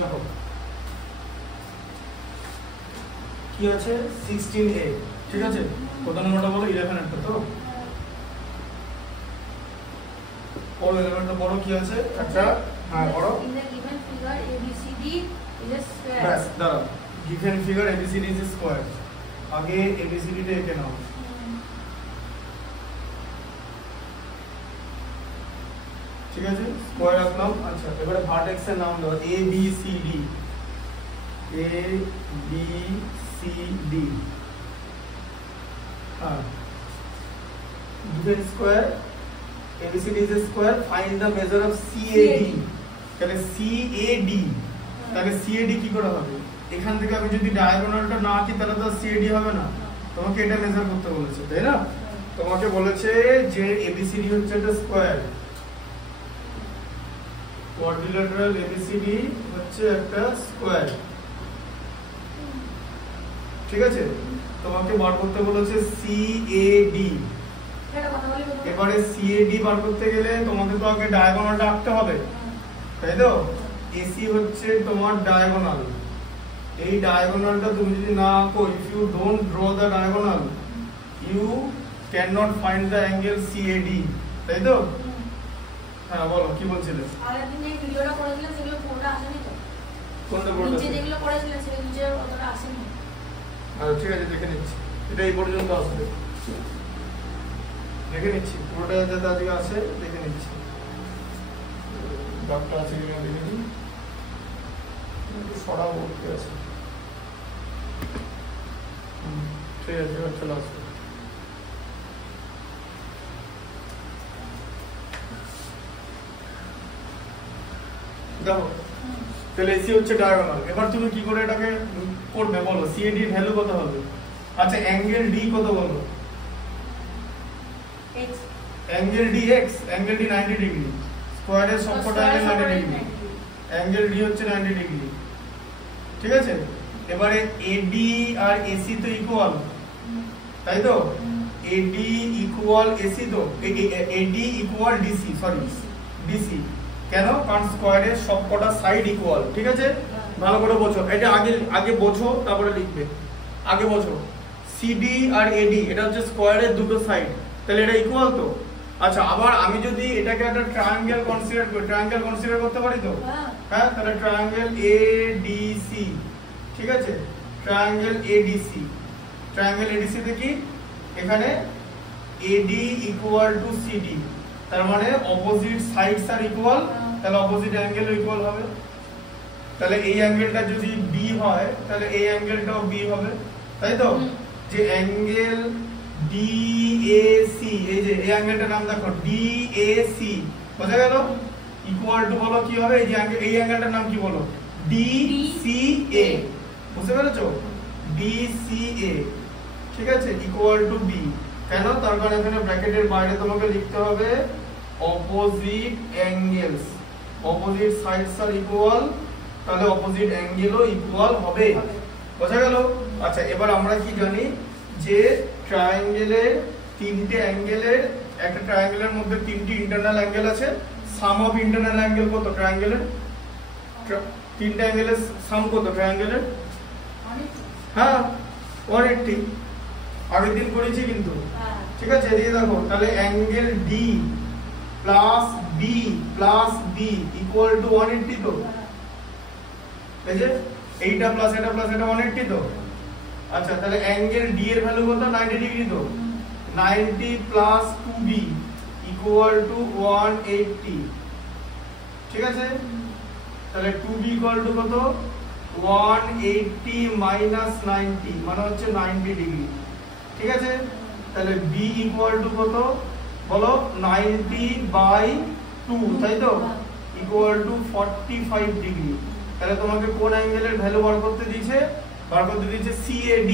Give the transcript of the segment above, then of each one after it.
দেখো কি আছে 16a, ঠিক আছে? কত নম্বরটা বলো? 11 এরটা তো পড়ো, 11টা পড়ো। কি আছে একটা? হ্যাঁ পড়ো। In the given figure ABCD is a square. ব্যাস দাঁড়াও, given figure ABCD is a square। আগে ABCD টা এঁকে নাও। ঠিক আছে, স্কয়ার রাখলাম। আচ্ছা এবারে ভার্টেক্স এর নাম দাও। A B C D, A B C D। হ্যাঁ, given square ABCD is a square, find the measure of CAD। তাহলে CAD, তাহলে CAD কি করে হবে? এখান থেকে আমি যদি ডায়াগোনালটা না আঁকি তাহলে তো CAD হবে না। তোমাকে এটা মেজার করতে বলেছে, তাই না? তোমাকে বলেছে যে ABCD হচ্ছে একটা স্কয়ার, কোয়াড্রিল্যাটারাল ABCD হচ্ছে একটা স্কয়ার, ঠিক আছে? তোমাকে বার করতে বলেছে CAD। এবারে CAD বার করতে গেলে তোমাকে তো আগে ডায়াগোনালটা আঁকতে হবে, তাই তো? AC হচ্ছে তোমার ডায়াগোনাল। এই ডায়াগোনালটা তুমি যদি না আঁকো, if you don't draw the diagonal you cannot find the angle CAD, তাই তো? হ্যাঁ বলো কি বলছিলে? আগের দিন এই ভিডিওটা করেছিলেন সেগুলো পুরোটা আসেনি তো? কোনটা পুরোটা? নিচে যেগুলো করেছিলেন সেগুলো নিচে অতটা আসেনি। আচ্ছা ঠিক আছে, দেখে নিচ্ছি। এটা এই পর্যন্ত আসবে, দেখে নিচ্ছি পুরোটা যাতে আজকে আসে, দেখে নিচ্ছি। ডাকটা আছে কিনা দেখে নিই। সরাও উঠতে আছে, ঠিক আছে এবার চলে আসবে। দেখো তাহলে এসি হচ্ছে ডায়াগোনাল। এবার তুমি কি করে এটাকে করবে বলো? সিএডি এর ভ্যালু কত হবে? আচ্ছা অ্যাঙ্গেল ডি কত বলো? x angle D X, angle D 90 degree, স্কয়ারের সবকটা অ্যাঙ্গেল 90 ডিগ্রি, অ্যাঙ্গেল ডি হচ্ছে 90 ডিগ্রি, ঠিক আছে? এবারে এডি আর এসি তো ইকুয়াল, তাই তো? এডি ইকুয়াল এসি তো, এডি ইকুয়াল ডিসি, সরি ডিসি। কেন? কারণ স্কয়ারের সবকটা সাইড ইকুয়াল, ঠিক আছে? ভালো করে বোঝো এটা, আগে বোঝো তারপরে লিখবে। আগে বোঝো সিডি আর এডি এটা হচ্ছে স্কয়ারের দুটো সাইড, তাহলে এটা ইকুয়াল তো। আচ্ছা আবার আমি যদি এটাকে একটা ট্রায়াঙ্গেল কনসিডার করি, ট্রায়াঙ্গেল কনসিডার করতে পারি তো? হ্যাঁ, তাহলে ট্রায়াঙ্গেল এডিসি, ঠিক আছে? ট্রায়াঙ্গেল এডিসি, ট্রায়াঙ্গেল এডিসি তে কি এখানে এডি ইকুয়াল টু সিডি, তার মানে অপোজিট সাইডস আর ইকুয়াল, তাহলে অপোজিট অ্যাঙ্গেলও ইকুয়াল হবে। তাহলে এই অ্যাঙ্গেলটা যদি বি হয় তাহলে এই অ্যাঙ্গেলটাও বি হবে, তাই তো? যে অ্যাঙ্গেল ডিএসি, এই যে এই অ্যাঙ্গেলটার নাম দেখো ডিএসি, বোঝা গেল? ইকুয়াল টু বলো কি হবে? এই যে অ্যাঙ্গেল, এই অ্যাঙ্গেলটার নাম কি বলো? ডিসিএ, বুঝতে পেরেছো? ডিসিএ, ঠিক আছে? Equal to B. কেন? তার কারণ এখানে ব্র্যাকেটের বাইরে তোমাকে লিখতে হবে opposite angles, opposite sides are equal, তাহলে অপোজিট অ্যাঙ্গেলও ইকুয়াল হবে, বোঝা গেল? আচ্ছা এবার আমরা কি জানি যে ট্রায়াঙ্গেলের তিনটে অ্যাঙ্গেলের, একটা ট্রায়াঙ্গেলের মধ্যে তিনটি ইন্টারনাল অ্যাঙ্গেল আছে। সাম অফ ইন্টারনাল অ্যাঙ্গেল কত ট্রায়াঙ্গেলের? তিনটে অ্যাঙ্গেলের সাম কত ট্রায়াঙ্গেলের? হ্যাঁ 180, আগের দিন করেছি কিন্তু, ঠিক আছে? এদিকে দেখো, তাহলে angle D plus B plus B equal to 180 তো, এই যে এইটা প্লাস এটা প্লাস এটা 180 তো। আচ্ছা তাহলে অ্যাঙ্গেল ডি এর ভ্যালু কত? 90 ডিগ্রি তো, 90 প্লাস 2b ইকুয়াল টু 180, ঠিক আছে? তাহলে 2b ইকুয়াল টু কত? 180 মাইনাস 90 মানে হচ্ছে 90 ডিগ্রি, ঠিক আছে? তাহলে b ইকুয়াল টু কত বলো? 90 বাই 2, তাই তো? Equal to 45 degree. তাহলে তোমাকে কোন অ্যাঙ্গেলের ভ্যালু বার করতে দিয়েছে? বার করতে দিয়েছে CAD।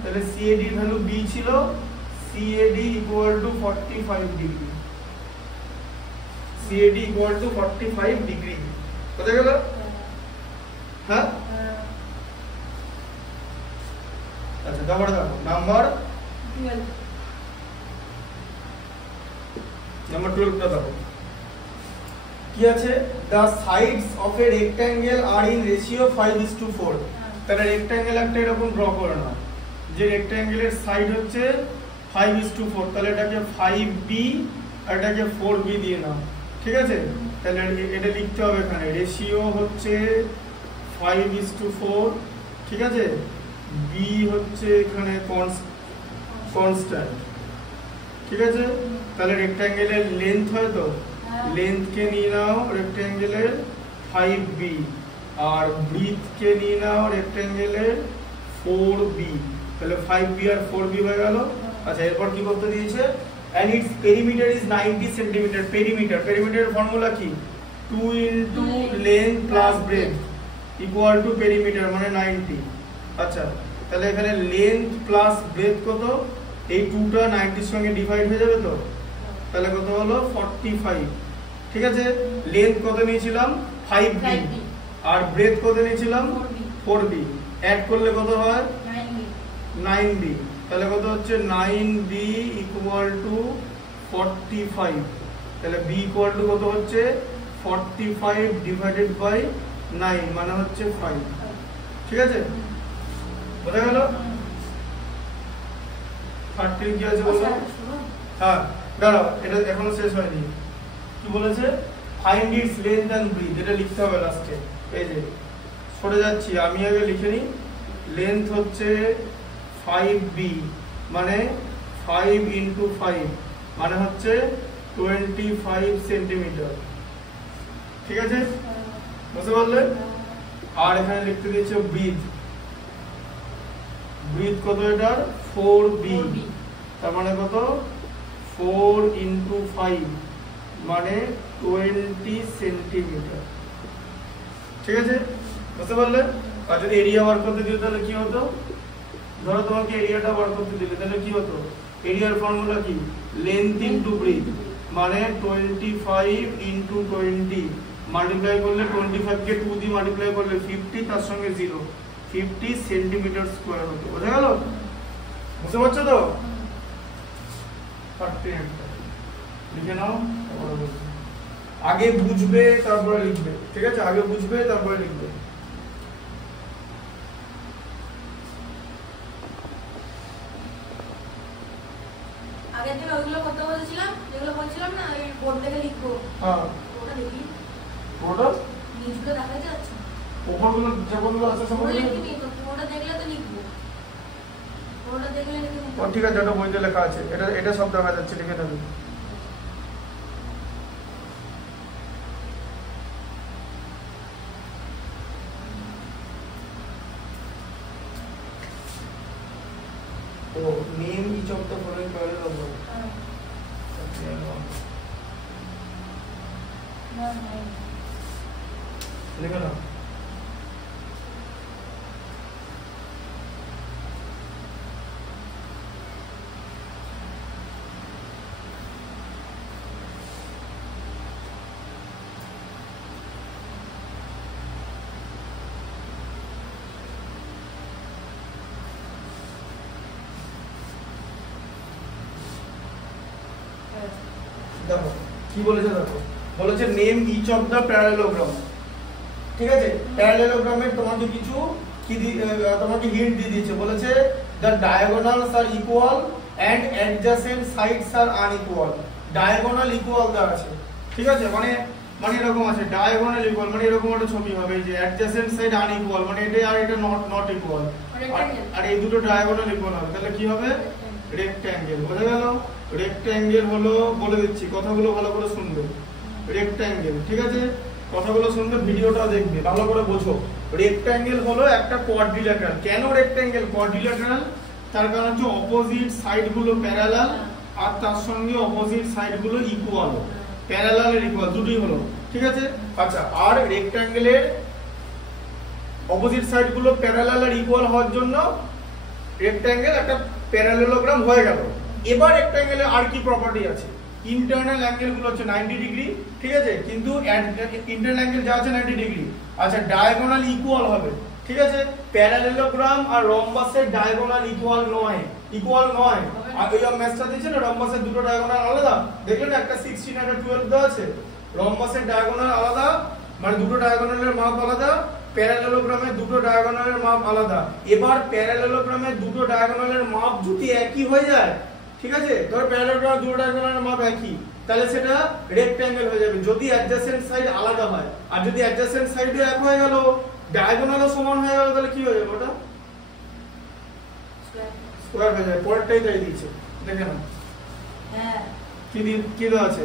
তাহলে CAD এর ভ্যালু b ছিল, CAD equal to 45 degree, CAD equal to 45 degree, বুঝা গেল? হ্যাঁ আচ্ছা তারপরে দেখো নাম্বার 12টা দেখো। কি আছে the sides of a rectangle are in ratio 5:4 তাহলে রেক্ট্যাঙ্গেল একটা এরকম ড্র করে নাও যে রেক্ট্যাঙ্গেলের সাইড হচ্ছে 5:4 তাহলে এটাকে 5b আর এটাকে 4b দিয়ে নাও ঠিক আছে তাহলে এটা লিখতে হবে এখানে রেশিও হচ্ছে 5:4 ঠিক আছে b হচ্ছে এখানে কনস্ট্যান্ট ঠিক আছে তাহলে রেক্ট্যাঙ্গেলের লেন্থ হয় তো লেন্থ কে নিয়ে নাও রেক্ট্যাঙ্গেলের 5b আর ব্রিথ কে নিয়ে নাও রেক্ট্যাঙ্গেলের 4b তাহলে 5b আর 4b হয়ে গেল আচ্ছা এরপর কি করতে দিয়েছে and its perimeter is 90 cm perimeter formula কি 2 into length plus breadth equal to perimeter মানে 90 আচ্ছা তাহলে এখানে length plus breadth কত এই 2টা 90 এর সঙ্গে ডিভাইড হয়ে যাবে তো তাহলে কত হলো 45 ঠিক আছে লেন্থ কত নিয়েছিলাম 5b আর ব্রেথ কত নিয়েছিলাম 4b অ্যাড করলে কত হয় 9b তাহলে কত হচ্ছে 9b ইকুয়াল টু 45 তাহলে b ইকুয়াল টু কত হচ্ছে 45 ডিভাইডেড বাই 9 মানে হচ্ছে 5 ঠিক আছে বোঝা গেল 13 কি আছে বলো হ্যাঁ দাঁড়াও এটা এখনো শেষ হয়নি কি বলেছে find its length and breadth এটা লিখতে হবে লাস্টে এই যে সরে যাচ্ছি আমি আগে লিখে নিই লেন্থ হচ্ছে 5b মানে 5 into 5 মানে হচ্ছে 25 সেন্টিমিটার ঠিক আছে বুঝতে পারলে আর এখানে লিখতে দিয়েছে ব্রিথ কত এটার 4b তার মানে কত 4 into 5 মানে 20 সেন্টিমিটার ঠিক আছে বুঝতে পারলে আর যদি এরিয়া বার করতে দিও তাহলে কি হতো ধরো তোমাকে এরিয়াটা বার করতে দিলে তাহলে কি হতো এরিয়ার ফর্মুলা কি লেন্থ ইনটু ব্রিথ মানে 25 into 20 মাল্টিপ্লাই করলে 25 কে 2 দিয়ে মাল্টিপ্লাই করলে 50 তার সঙ্গে 0 50 সেন্টিমিটার স্কয়ার হতো বুঝা গেল বুঝতে পারছো তো লিখে নাও আগে বুঝবে তারপরে লিখবে ঠিক আছে আগে বুঝবে তারপরে লিখবে আগে দিন ওইগুলো করতে বলেছিলাম যেগুলো বলছিলাম না ওই বোর্ড দেখে লিখবো হ্যাঁ ওটা দেখি ওটা নিচগুলো দেখা যাচ্ছে উপরগুলো যেগুলো আছে সবগুলো লিখিনি তো ওটা দেখলে তো লিখবো ওটা দেখলে লিখে ও ঠিক আছে ওটা বইতে লেখা আছে এটা সব দেখা যাচ্ছে লিখে নেবে ও name each of the following parallel object লিখে নাও দেখো কি বলেছে দেখো বলেছে name each of the parallelogram ঠিক আছে প্যারালেলোগ্রামের তোমাকে কিছু কি তোমাকে হিন্ট দিয়ে দিয়েছে বলেছে the diagonals are equal and adjacent sides are unequal diagonal equal দেওয়া আছে ঠিক আছে মানে এরকম আছে ডায়াগোনাল ইকুয়াল মানে এরকম একটা ছবি হবে যে অ্যাডজাসেন্ট সাইড আনইকুয়াল মানে এটা আর এটা নট ইকুয়াল আর এই দুটো ডায়াগোনাল ইকুয়াল হবে তাহলে কি হবে রেক্ট্যাঙ্গেল বোঝা গেল রেক্ট্যাঙ্গেল হলো বলে দিচ্ছি কথাগুলো ভালো করে শুনবে রেক্ট্যাঙ্গেল ঠিক আছে কথাগুলো শুনবে ভিডিওটাও দেখবে ভালো করে বোঝো রেক্ট্যাঙ্গেল হলো একটা কোয়াড্রিল্যাটারাল কেন রেক্ট্যাঙ্গেল কোয়াড্রিল্যাটারাল তার কারণ হচ্ছে অপোজিট সাইডগুলো প্যারালাল আর তার সঙ্গে অপোজিট সাইডগুলো ইকুয়াল প্যারালাল আর ইকুয়াল দুটোই হলো ঠিক আছে আচ্ছা আর রেক্ট্যাঙ্গেলের অপোজিট সাইডগুলো প্যারালাল আর ইকুয়াল হওয়ার জন্য রেক্ট্যাঙ্গেল একটা প্যারালেলোগ্রাম হয়ে গেল এবার রেক্ট্যাঙ্গেলে আর কি প্রপার্টি আছে ইন্টারনাল অ্যাঙ্গেল গুলো হচ্ছে 90 ডিগ্রি ঠিক আছে কিন্তু ইন্টারনাল অ্যাঙ্গেল যা আছে 90 ডিগ্রি আচ্ছা ডায়াগোনাল ইকুয়াল হবে ঠিক আছে প্যারালেলোগ্রাম আর রম্বাসের ডায়াগোনাল ইকুয়াল নয় আর ওই ম্যাচটা দিয়েছে না রম্বাসের দুটো ডায়াগোনাল আলাদা দেখলেন একটা 16 আর 12 দেওয়া আছে রম্বাসের ডায়াগোনাল আলাদা, মানে দুটো ডায়াগোনালের মাপ আলাদা, প্যারালেলোগ্রামের দুটো ডায়াগোনালের মাপ আলাদা। এবার প্যারালেলোগ্রামের দুটো ডায়াগোনালের মাপ যদি একই হয়ে যায়, ঠিক আছে, ধর প্যারালেলোগ্রামের দুটো ডায়াগোনালের মাপ একই, তাহলে সেটা রেক্ট্যাঙ্গেল হয়ে যাবে যদি অ্যাডজাসেন্ট সাইড আলাদা হয়। আর যদি অ্যাডজাসেন্ট সাইডে এক হয়ে গেল, ডায়াগোনালও সমান হয়ে গেল, তাহলে কি হয়ে যাবে? ওটা স্কয়ার হয়ে যায়। পরেরটাই তাই দিয়েছে, দেখে না। হ্যাঁ, কি দেওয়া আছে?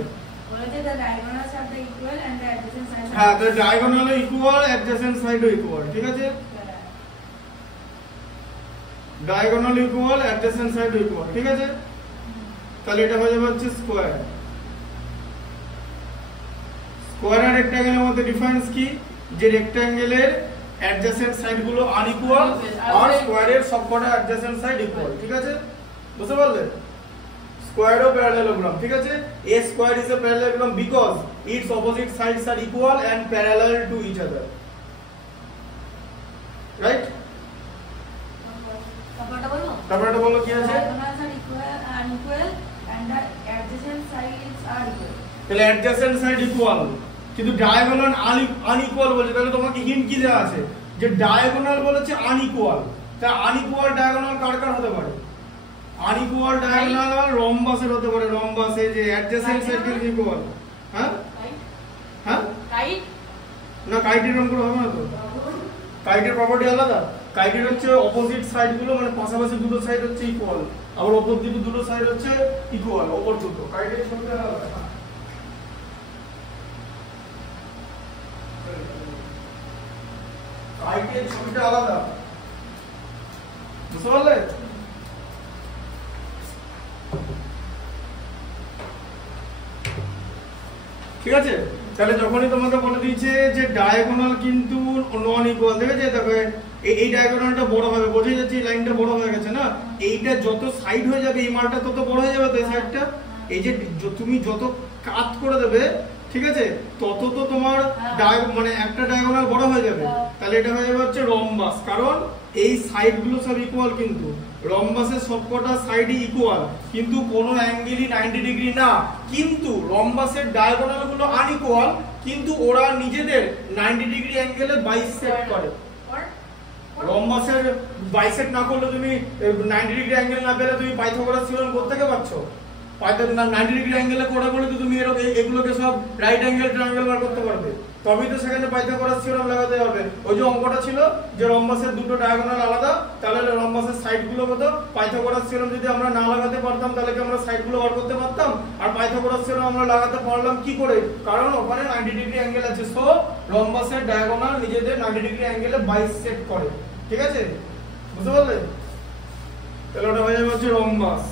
বলেছে the diagonals are the equal and the adjacent sides are হ্যাঁ, তো ডায়াগোনাল ইকুয়াল, অ্যাডজাসেন্ট সাইডও ইকুয়াল, ঠিক আছে? Diagonal equal, adjacent side equal, ঠিক আছে? তাহলে এটা হয়ে যাবে হচ্ছে স্কয়ার। স্কয়ার আর রেক্ট্যাঙ্গেলের মধ্যে ডিফারেন্স কি? যে রেক্ট্যাঙ্গেলের অ্যাডজাসেন্ট সাইড গুলো আনইকুয়াল আর স্কয়ারের সবকটা অ্যাডজাসেন্ট সাইড ইকুয়াল, ঠিক আছে? বুঝতে পারলে? Square of parallelogram, ঠিক আছে? A square is a parallelogram because its opposite sides are equal and parallel to each other, right? তারপরটা বলো কি আছে? diagonals are unequal and the adjacent sides are equal. তাহলে adjacent side equal, কিন্তু diagonal unequal বলছে, তাহলে তোমাকে hint কি দেওয়া আছে? যে diagonal বলেছে unequal, তাহলে unequal diagonal কার কার হতে পারে? আনইকুয়াল ডায়াগোনাল রম্বাসের হতে পারে, রম্বাসে যে অ্যাডজেসেন্ট সাইড কিন্তু ইকুয়াল। হ্যাঁ হ্যাঁ, কাইট না, কাইটের রং করে হবে না তো। কাইটের প্রপার্টি আলাদা। কাইটের হচ্ছে অপোজিট সাইড গুলো, মানে পাশাপাশি দুটো সাইড হচ্ছে ইকুয়াল, আবার অপর দিকে দুটো সাইড হচ্ছে ইকুয়াল, অপর দুটো। কাইটের ছবিটা আলাদা। কাইটের ছবিটা আলাদা, বুঝতে পারলে? ঠিক আছে, তাহলে যখনই তোমাকে বলে দিয়েছে যে ডায়াগোনাল কিন্তু নন ইকুয়াল, দেখেছে? দেখো এই ডায়াগোনালটা বড় হবে, বোঝা যাচ্ছে এই লাইনটা বড় হয়ে গেছে না? এইটা যত সাইড হয়ে যাবে এই মালটা তত বড় হয়ে যাবে তো এই সাইডটা। এই যে তুমি যত কাট করে দেবে, ঠিক আছে, তত তো তোমার মানে একটা ডায়াগোনাল বড় হয়ে যাবে। তাহলে এটা হয়ে যাবে হচ্ছে রম্বাস, কারণ এই সাইড গুলো সব ইকুয়াল, কিন্তু রম্বাসের সবকটা সাইডই ইকুয়াল, কিন্তু কোনো অ্যাঙ্গেলই 90 ডিগ্রি না। কিন্তু রম্বাসের ডায়াগোনাল গুলো আনইকুয়াল, কিন্তু ওরা নিজেদের 90 ডিগ্রি অ্যাঙ্গেলে বাইসেক্ট করে। রম্বাসের বাইসেক্ট না করলে তুমি 90 ডিগ্রি অ্যাঙ্গেল না পেলে তুমি পাইথাগোরাস থিওরেম করতে থেকে পারছো? 90 ডিগ্রি অ্যাঙ্গেলে করে বলে তো তুমি এগুলোকে সব রাইট অ্যাঙ্গেল ট্রায়াঙ্গেল বার করতে পারবে, তবেই তো সেখানে পাইথাগোরাস থিওরেম লাগাতে পারবে। ওই যে অঙ্কটা ছিল যে রম্বাসের দুটো ডায়াগোনাল আলাদা, তাহলে রম্বাসের সাইডগুলো কত? পাইথাগোরাস থিওরেম যদি আমরা না লাগাতে পারতাম তাহলে কি আমরা সাইডগুলো বার করতে পারতাম? আর পাইথাগোরাস থিওরেম আমরা লাগাতে পারলাম কি করে? কারণ ওখানে 90 ডিগ্রি অ্যাঙ্গেল আছে, সো রম্বাসের ডায়াগোনাল নিজেদের 90 ডিগ্রি অ্যাঙ্গেলে বাইসেক্ট করে, ঠিক আছে? বুঝতে পারলে? তাহলে ওটা হয়ে যাবে হচ্ছে রম্বাস।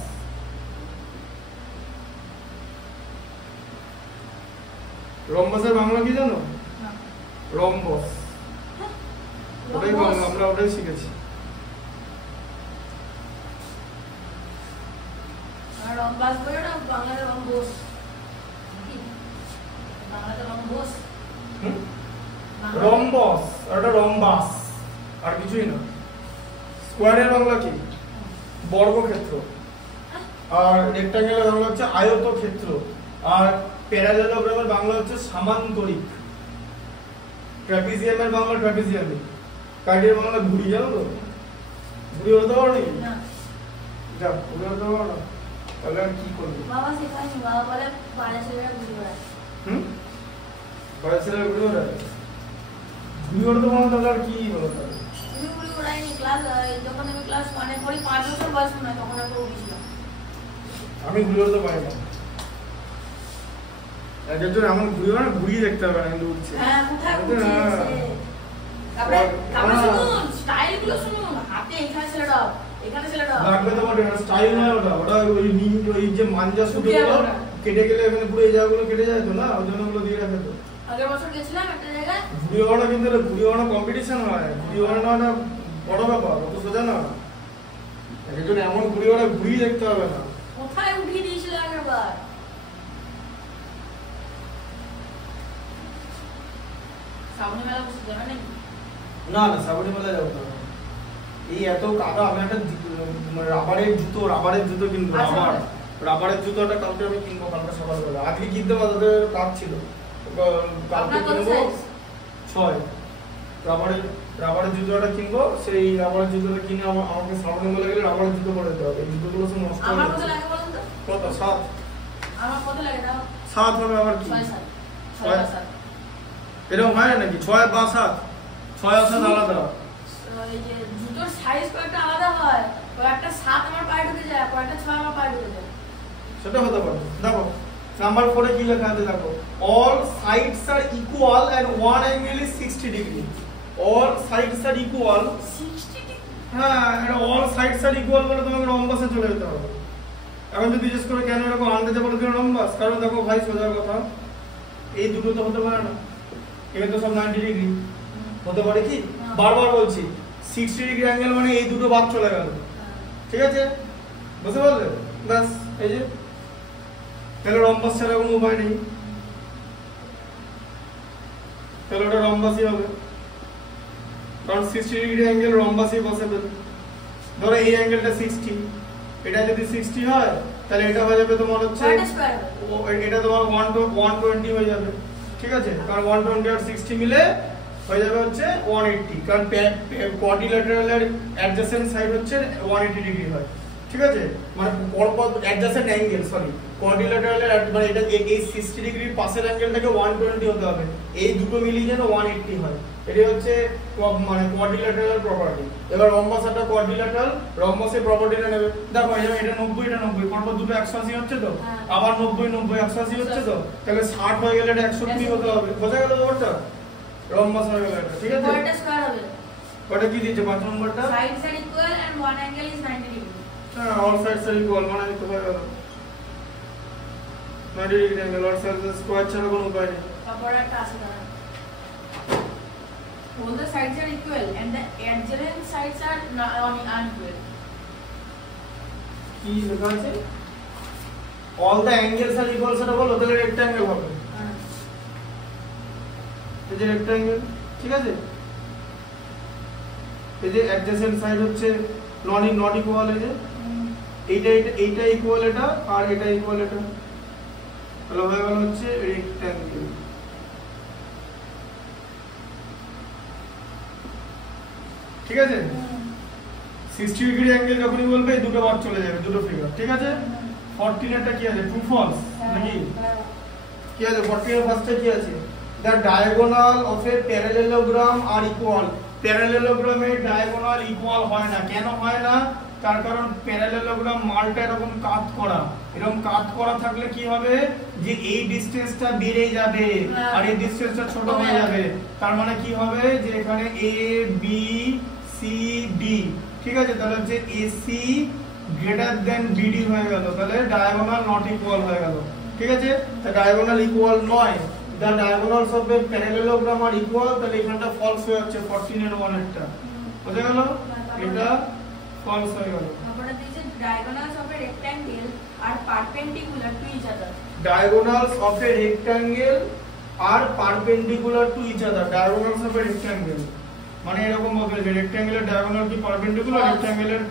রম্বাসের বাংলা কি জানো? রম্বস। ওটাই বাংলা, আমরা ওটাই শিখেছি। রম্বাস বলে না, বাংলাতে রম্বস। বাংলাতে রম্বস। রম্বস আর এটা রম্বাস, আর কিছুই না। স্কয়ারের বাংলা কি? বর্গক্ষেত্র। আর রেক্ট্যাঙ্গেলের বাংলা হচ্ছে আয়তক্ষেত্র। আর প্যারালেলোগ্রামের বাংলা হচ্ছে সামান্তরিক। ট্রাপিজিয়ামের বাংলা ট্রাপিজিয়ামিক। কার্ডের বাংলা ঘুড়ি, জানো তো? ঘুড়ি হতে পারো নাকি? না। যা, ঘুড়ি হতে পারো না, তাহলে আর কি করবে? বাবা শেখায়নি, বাবা বলে পাড়া ছেলেরা ঘুড়ি ওড়ায়। পাড়া ছেলেরা ঘুড়ি ওড়ায়? ঘুড়ি ওড়াতে পারো না, তাহলে আর কি বলো? তাহলে ঘুড়ি ওড়াইনি। যখন আমি ক্লাস 1 এ পড়ি, 5 বছর বয়স না, তখন আমি উড়িয়েছিলাম। আমি ঘুড়ি ওড়াতে পারি না। একজন এমন ঘুড়ি ওড়ায়, ঘুড়ি দেখতে হবে না, কিন্তু উঠছে। হ্যাঁ, কোথায় উঠছে? তারপরে শুনুন, স্টাইলগুলো শুনুন। হাতে এখানে ছেলে দাও, এখানে ছেলে দাও। লাগবে তোমার স্টাইল নয় ওটা, ওটা ওই যে মাঞ্জা সুতোগুলো কেটে গেলে এখানে পুরো এই জায়গাগুলো কেটে যায় তো, না? ওই জন্য ওগুলো দিয়ে রাখে তো। আগের বছর গেছিলাম একটা জায়গায়, ঘুড়ি ওড়ানো, কিন্তু ঘুড়ি ওড়ানো কম্পিটিশন হয়। ঘুড়ি ওড়ানো বড় ব্যাপার, অত সোজা না। একজন এমন ঘুড়ি ওড়ায়, ঘুড়ি দেখতে হবে না। কোথায় উঠিয়ে দিয়েছিল আগেরবার? সামনে মেলা বসে যাবে নাকি? না না, সাবরি মেলা যাবো না। এই এত কাদা, আমি একটা রাবারের জুতো কিনবো। রাবারের জুতো একটা কালকে আমি কিনবো, কালকে সকালবেলা। আজকে কিনতে বাজারে কাজ ছিল, কালকে কিনবো 6 রাবারের জুতোটা কিনবো, সেই রাবারের জুতোটা কিনে আমাকে সামনে বলে গেলে রাবারের জুতো পরে দিতে হবে। এই জুতোগুলো সব নষ্ট হয়ে আমার যাচ্ছে। কত লাগে বলুন তো? কত? 7? আমার কত লাগে দাও? 7 হবে আবার কি? 6 এরকম হয় না নাকি? 6 বা 7? 6 আর 7 আলাদা। এই যে জুতোর সাইজ কয়েকটা আলাদা হয়, কয়েকটা 7 আমার পায়ে ঢুকে যায়, কয়েকটা 6 আমার পায়ে ঢুকে যায়। সেটা হতে পারে। দেখো নাম্বার 4 এ কি লেখা আছে দেখো, all sides are equal and one angle is 60 degree. all sides are equal 60 degree? হ্যাঁ, এটা all sides are equal বলে তোমাকে রম্বাসে চলে যেতে হবে। এখন যদি জিজ্ঞেস করে কেন এরকম আন্দাজে বলে দিল রম্বাস, কারণ দেখো ভাই সোজা কথা, এই দুটো তো হতে পারে না, এগুলো তো সব 90 ডিগ্রি হতে পারে কি? বারবার বলছি 60 ডিগ্রি অ্যাঙ্গেল মানে এই দুটো বাদ চলে গেল, ঠিক আছে? বুঝতে পারলে? ব্যাস এই যে, তাহলে রম্বাস ছাড়া কোনো উপায় নেই, তাহলে ওটা রম্বাসই হবে, কারণ 60 ডিগ্রি অ্যাঙ্গেল রম্বাসই পসিবল। ধরো এই অ্যাঙ্গেলটা 60, এটা যদি 60 হয় তাহলে এটা হয়ে যাবে তোমার হচ্ছে এটা তোমার 120 হয়ে যাবে, ঠিক আছে? কারণ 120 আর 60 মিলে হয়ে যাবে হচ্ছে 180, কারণ কোয়াড্রিল্যাটারালের অ্যাডজাসেন্ট সাইড হচ্ছে 180 ডিগ্রি হয়, ঠিক আছে? মানে পরপর অ্যাডজাসেন্ট অ্যাঙ্গেল, সরি কোয়াড্রিল্যাটারালের মানে এটা এই 60 ডিগ্রির পাশের অ্যাঙ্গেলটাকে 120 হতে হবে, এই দুটো মিলিয়ে যেন 180 হয়, এটা হচ্ছে মানে কোয়াড্রিল্যাটারাল প্রপার্টি। এবার রম্বাস একটা কোয়াড্রিল্যাটারাল, রম্বাসের প্রপার্টিটা নেবে। দেখো এটা 90 এটা 90, পরপর দুটো 180 হচ্ছে তো, আবার 90 90 180 হচ্ছে তো, তাহলে 60 হয়ে গেলে এটা 120 হতে হবে। বোঝা গেল ব্যাপারটা? রম্বাস হয়ে গেল এটা, ঠিক আছে? কয়টা স্কয়ার হবে? ওটা কি দিয়েছে 5 নম্বরটা? Sides are equal and one angle is 90 degree. হ্যাঁ, all sides are equal মানে তো হয়ে গেল 90 degree angle, all sides are square ছাড়া কোনো উপায় নেই। তারপর একটা আছে দাঁড়ান, all the sides are equal and the adjacent sides are unequal. কি লেখা আছে? all the angles are equal সেটা বলো, তাহলে রেক্ট্যাঙ্গেল হবে। এই যে রেক্ট্যাঙ্গেল, ঠিক আছে? এই যে অ্যাডজেসেন্ট সাইড হচ্ছে নট ইকুয়াল, এই যে এইটা ইকুয়াল এটা আর এটা ইকুয়াল এটা, তাহলে হয়ে গেল হচ্ছে রেক্ট্যাঙ্গেল। ঠিক আছে? 60 ডিগ্রি অ্যাঙ্গেল যখনই বলবে এই দুটো বাদ চলে যাবে, দুটো ফিগার, ঠিক আছে? 14 এরটা কি আছে? ট্রু ফলস নাকি কি আছে? 14 এর ফার্স্টে কি আছে? the diagonal of a parallelogram are equal. প্যারালেলোগ্রামের ডায়াগোনাল ইকুয়াল হয় না, কেন হয় না? তার কারণ প্যারালেলোগ্রাম মালটা এরকম কাট করা, এরকম কাট করা থাকলে কি হবে যে এই ডিসটেন্সটা বেড়ে যাবে আর এই ডিসটেন্সটা ছোট হয়ে যাবে, তার মানে কি হবে যে এখানে এ বি সি ডি, ঠিক আছে? তাহলে হচ্ছে এসি গ্রেটার দেন বিডি হয়ে গেল, তাহলে ডায়াগোনাল নট ইকুয়াল হয়ে গেল, ঠিক আছে? তা ডায়াগোনাল ইকুয়াল নয়, the diagonals of a parallelogram are equal, তাহলে এখানটা ফলস হয়ে যাচ্ছে 14 এর 1 একটা, বুঝা গেল? এটা ফলস হয়ে গেল। তারপরে দিয়েছে diagonals of a rectangle are perpendicular to each other. Diagonals of a rectangle are perpendicular to each other. Diagonals of a rectangle মানে এরকম বলতে যে রেক্ট্যাঙ্গেলের ডায়াগোনাল কি পারপেন্ডিকুলার, রেক্ট্যাঙ্গেলের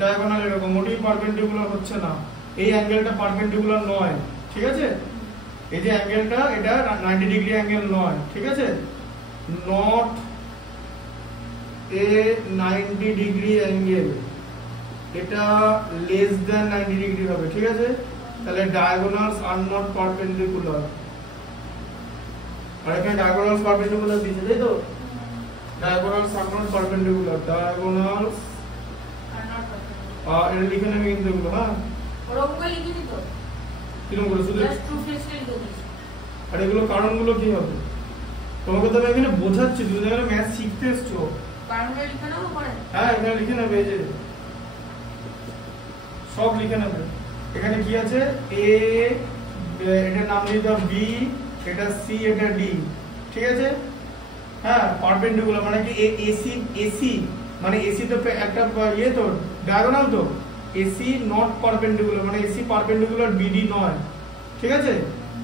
ডায়াগোনাল এরকম মোটেই পারপেন্ডিকুলার হচ্ছে না, এই অ্যাঙ্গেলটা পারপেন্ডিকুলার নয়, ঠিক আছে? এই যে অ্যাঙ্গেলটা এটা 90 ডিগ্রি অ্যাঙ্গেল নয়, ঠিক আছে? নট এ 90 ডিগ্রি অ্যাঙ্গেল, এটা লেস দ্যান 90 ডিগ্রি হবে, ঠিক আছে? তাহলে ডায়াগোনালস আর নট পারপেন্ডিকুলার, আর এখানে ডায়াগোনালস পারপেন্ডিকুলার দিয়েছে, তাই তো? Diagonals are not perpendicular, diagonals এটা লিখে নেবে কিন্তু এগুলো, হ্যাঁ ওরকম করে লিখে দিত কিরকম করে শুধু জাস্ট ট্রু ফ্লেক্স লিখে দিয়েছি। আর এগুলো কারণগুলো কি হবে তোমাকে তো আমি এখানে বোঝাচ্ছি, তুমি তো এখানে ম্যাথ শিখতে এসছো, কারণটা লিখে নাও পরে। হ্যাঁ এখানে লিখে নেবে, এই যে সব লিখে নেবে। এখানে কি আছে? এ, এটা নাম দিয়ে দাও বি, এটা সি, এটা ডি, ঠিক আছে? হ্যাঁ পারপেন্ডিকুলার মানে কি এসি মানে এসি তো একটা ইয়ে তো ডায়াগোনাল তো, এসি নট পারপেন্ডিকুলার মানে এসি পারপেন্ডিকুলার বিডি নয়, ঠিক আছে?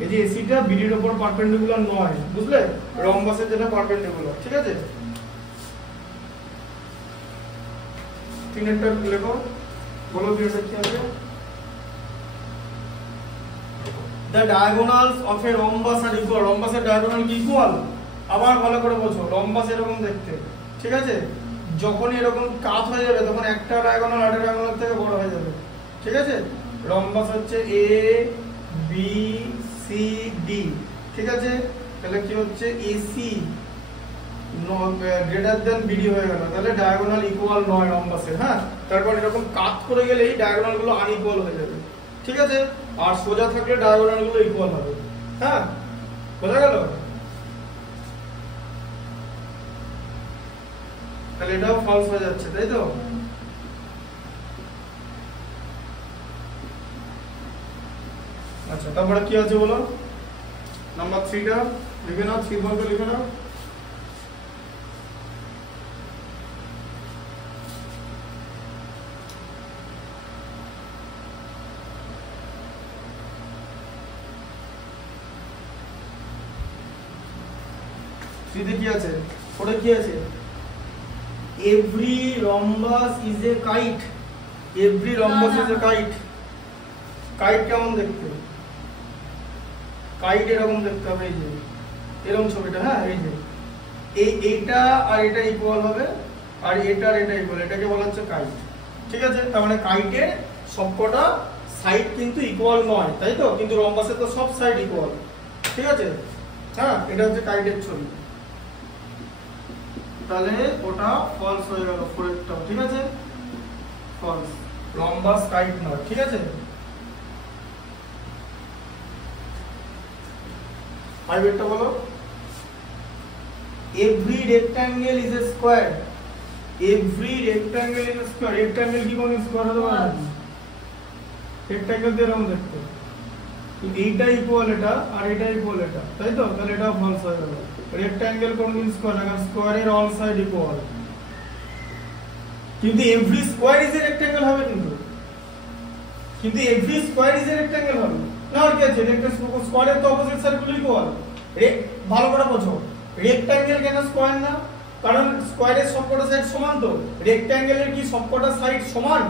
এই যে এসিটা বিডির উপর পারপেন্ডিকুলার নয়, বুঝলে? রম্বাসের যেটা পারপেন্ডিকুলার, ঠিক আছে? তিনটা লেখো, বলো কি এটা কি আছে? the diagonals of a rhombus are equal. rhombus এর diagonal কি equal? আবার ভালো করে বোঝো, rhombus এরকম দেখতে, ঠিক আছে? যখন এরকম কাত হয়ে যাবে তখন একটা ডায়াগোনাল আরেকটা ডায়াগোনাল থেকে বড় হয়ে যাবে, ঠিক আছে? রম্বাস হচ্ছে এ বি সি ডি, ঠিক আছে? তাহলে কি হচ্ছে এসি গ্রেটার দেন বিডি হয়ে গেল, তাহলে ডায়াগোনাল ইকুয়াল নয় রম্বাসের। হ্যাঁ, তারপর এরকম কাত করে গেলেই ডায়াগোনাল গুলো আনইকুয়াল হয়ে যাবে, ঠিক আছে? আর সোজা থাকলে ডায়াগোনাল গুলো ইকুয়াল হবে। হ্যাঁ, বোঝা গেল? তাহলে এটাও ফলস হয়ে যাচ্ছে, তাই তো? আচ্ছা, তারপরে কি আছে বলো? নাম্বার 3 টা লিখে নাও, 3 বর্গ লিখে নাও। সিধে কি আছে? ওটা কি আছে? Every rhombus is a kite. Every rhombus is a kite. Kite কেমন দেখতে? Kite এরকম দেখতে হবে, এই যে এরকম ছবিটা। হ্যাঁ, এই যে এইটা আর এটা ইকুয়াল হবে, আর এটা আর এটা ইকুয়াল, এটাকে বলা হচ্ছে কাইট, ঠিক আছে? তার মানে কাইটের সবকটা সাইড কিন্তু ইকুয়াল নয়, তাই তো? কিন্তু রম্বাসের তো সব সাইড ইকুয়াল, ঠিক আছে? হ্যাঁ, এটা হচ্ছে কাইটের ছবি। তাহলে ওটা ফলস হয়ে গেল, ফোরেরটা, ঠিক আছে? ফলস, রম্বাস কাইট নয়, ঠিক আছে? আইবেরটা বলো। Every rectangle is A square. Every rectangle is A square. Rectangle কি কোনো স্কয়ার হতে পারে না? রেক্ট্যাঙ্গেল দিয়ে এরকম দেখতে, এইটা ইকুয়াল এটা আর এটা ইকুয়াল এটা, তাই তো? তাহলে এটা ফলস হয়ে গেল। রেক্ট্যাঙ্গেল কোনদিন স্কয়ার না, কারণ স্কয়ারের অল সাইড ইকুয়াল। কিন্তু every square is a rectangle হবে, কিন্তু every square is a rectangle হবে না। আর কি আছে? স্কয়ারের তো অপোজিট সাইড গুলো ইকুয়াল। ভালো করে বোঝো, রেক্ট্যাঙ্গেল কেন স্কয়ার না? কারণ স্কয়ারের সবকটা সাইড সমান তো। রেক্ট্যাঙ্গেলের কি সবকটা সাইড সমান?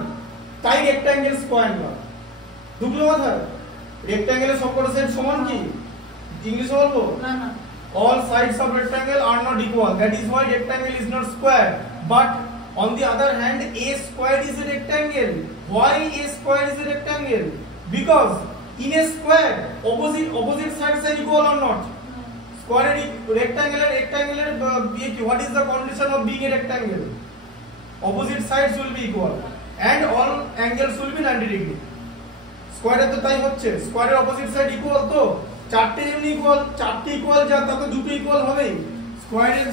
তাই রেক্ট্যাঙ্গেল স্কয়ার না। দুটো কথা, রেক্ট্যাঙ্গেলের সবকটা সাইড সমান কি? ইংলিশে বলবো না না, all sides of rectangle are not equal, that is why rectangle is not square. But on the other hand, a square is a rectangle. Why a square is a rectangle? Because in a square opposite sides are equal or not? Square rectangle what is the condition of being a rectangle? Opposite sides will be equal and all angles will be 90 degree. Square তো তাই হচ্ছে, স্কয়ারের opposite side equal তো। চারটে যেমনি equal, চারটে equal যা তাতে দুটো ইকুয়াল হবে।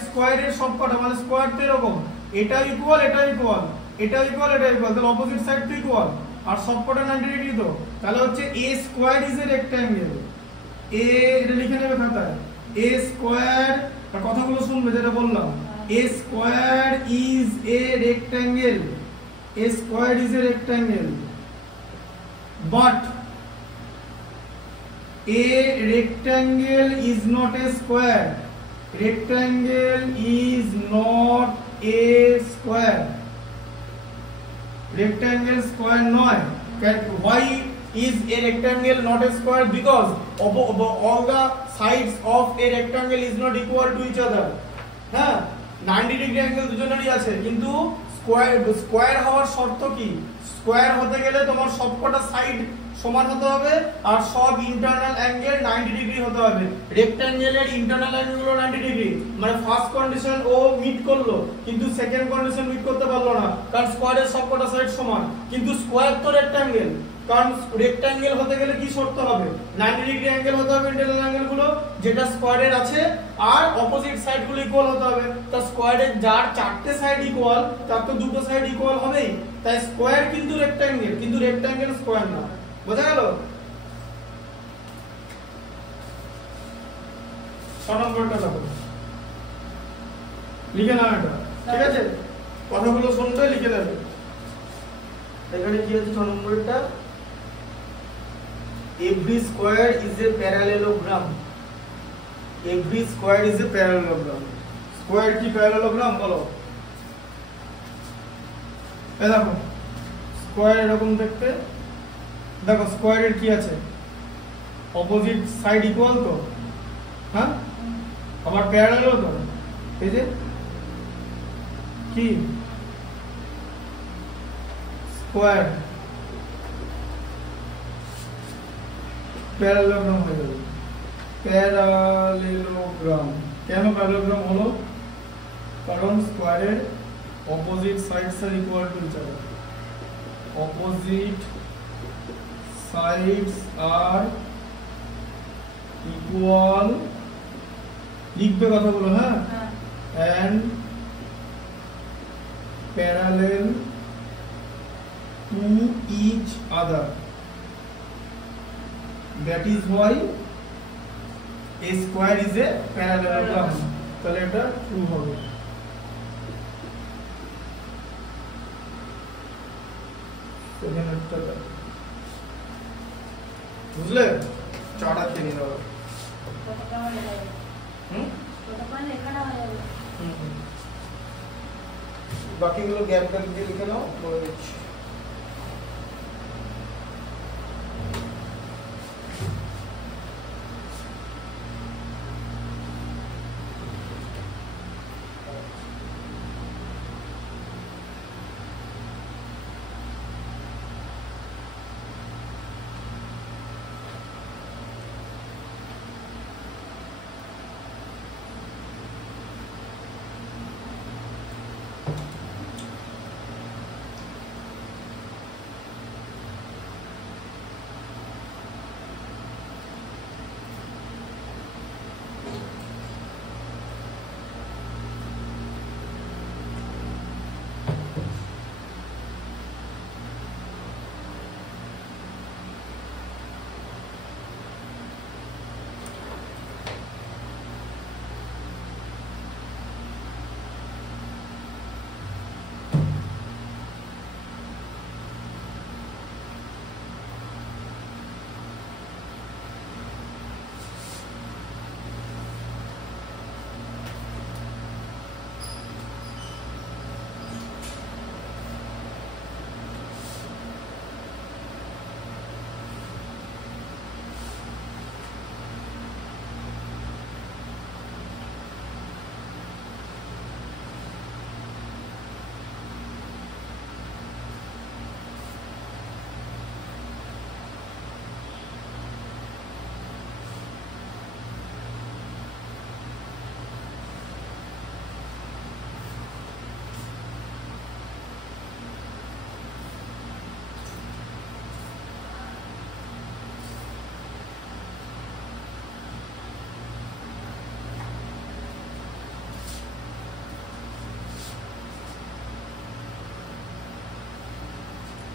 স্কয়ারের সবকটা মানে স্কয়ার তো এরকম, এটা ইকুয়াল এটা ইকুয়াল, এটা ইকুয়াল এটা ইকুয়াল, তাহলে অপোজিট সাইড তো ইকুয়াল আর সবকটা 90 ডিগ্রি তো। তাহলে হচ্ছে a square is a rectangle. a এটা লিখে নেবে খাতায়, a স্কয়ার, আর কথাগুলো শুনবে যেটা বললাম। a square is a rectangle. a square is a rectangle, but a rectangle is not a square. Rectangle is not a square. Rectangle square নয়। Why is a rectangle not a square? Because all the sides of a rectangle is not equal to each other. হ্যাঁ, 90 degree angle দুজনেরই আছে, কিন্তু square হওয়ার শর্ত কি? Square হতে গেলে তোমার সবকটা সাইড সমান হতে হবে আর সব ইন্টারনাল অ্যাঙ্গেল 90 ডিগ্রি হতে হবে। রেক্ট্যাঙ্গেলের ইন্টারনাল অ্যাঙ্গেল হলো 90 ডিগ্রি, মানে ফার্স্ট কন্ডিশন ও মিট করলো, কিন্তু সেকেন্ড কন্ডিশন মিট করতে পারলো না, কারণ স্কয়ারের সবকটা সাইড সমান। কিন্তু স্কয়ার তো রেক্ট্যাঙ্গেল, কারণ রেক্ট্যাঙ্গেল হতে গেলে কি শর্ত হবে? 90 ডিগ্রি অ্যাঙ্গেল হতে হবে ইন্টারনাল অ্যাঙ্গেল গুলো যেটা স্কয়ারের আছে, আর অপোজিট সাইড গুলো ইকুয়াল হতে হবে। তা স্কয়ারের যার চারটে সাইড ইকুয়াল তার তো দুটো সাইড ইকুয়াল হবেই, তাই স্কয়ার কিন্তু রেক্ট্যাঙ্গেল, কিন্তু রেক্ট্যাঙ্গেল স্কয়ার না। বোঝা গেল? 6 নম্বরটা দেখো, লিখে নাও এটা, ঠিক আছে? কথাগুলো শুনতে লিখে নেবে। এখানে কি আছে 6 নম্বরটা? every square is a parallelogram. Every square is a parallelogram. Square কি parallelogram বলো? এই দেখো স্কয়ার এরকম দেখতে, দেখো স্কয়ারের কি আছে? অপোজিট সাইড ইকুয়াল তো, হ্যাঁ আবার প্যারালাল তো, এই যে কি স্কয়ার প্যারালেলোগ্রাম হয়ে যাবে। প্যারালেলোগ্রাম কেন প্যারালেলোগ্রাম হলো? কারণ স্কয়ারের opposite sides are equal to each other. Opposite sides are equal, লিখবে কথাগুলো, হ্যাঁ, and parallel to each other, that is why a square is a parallelogram। তাহলে এটা ট্রু হবে। বুঝলে? চাটা খেয়ে নিতে হবে। বাকিগুলো গ্যাপ গ্যাপ দিয়ে লিখে নাও, বলে দিচ্ছি।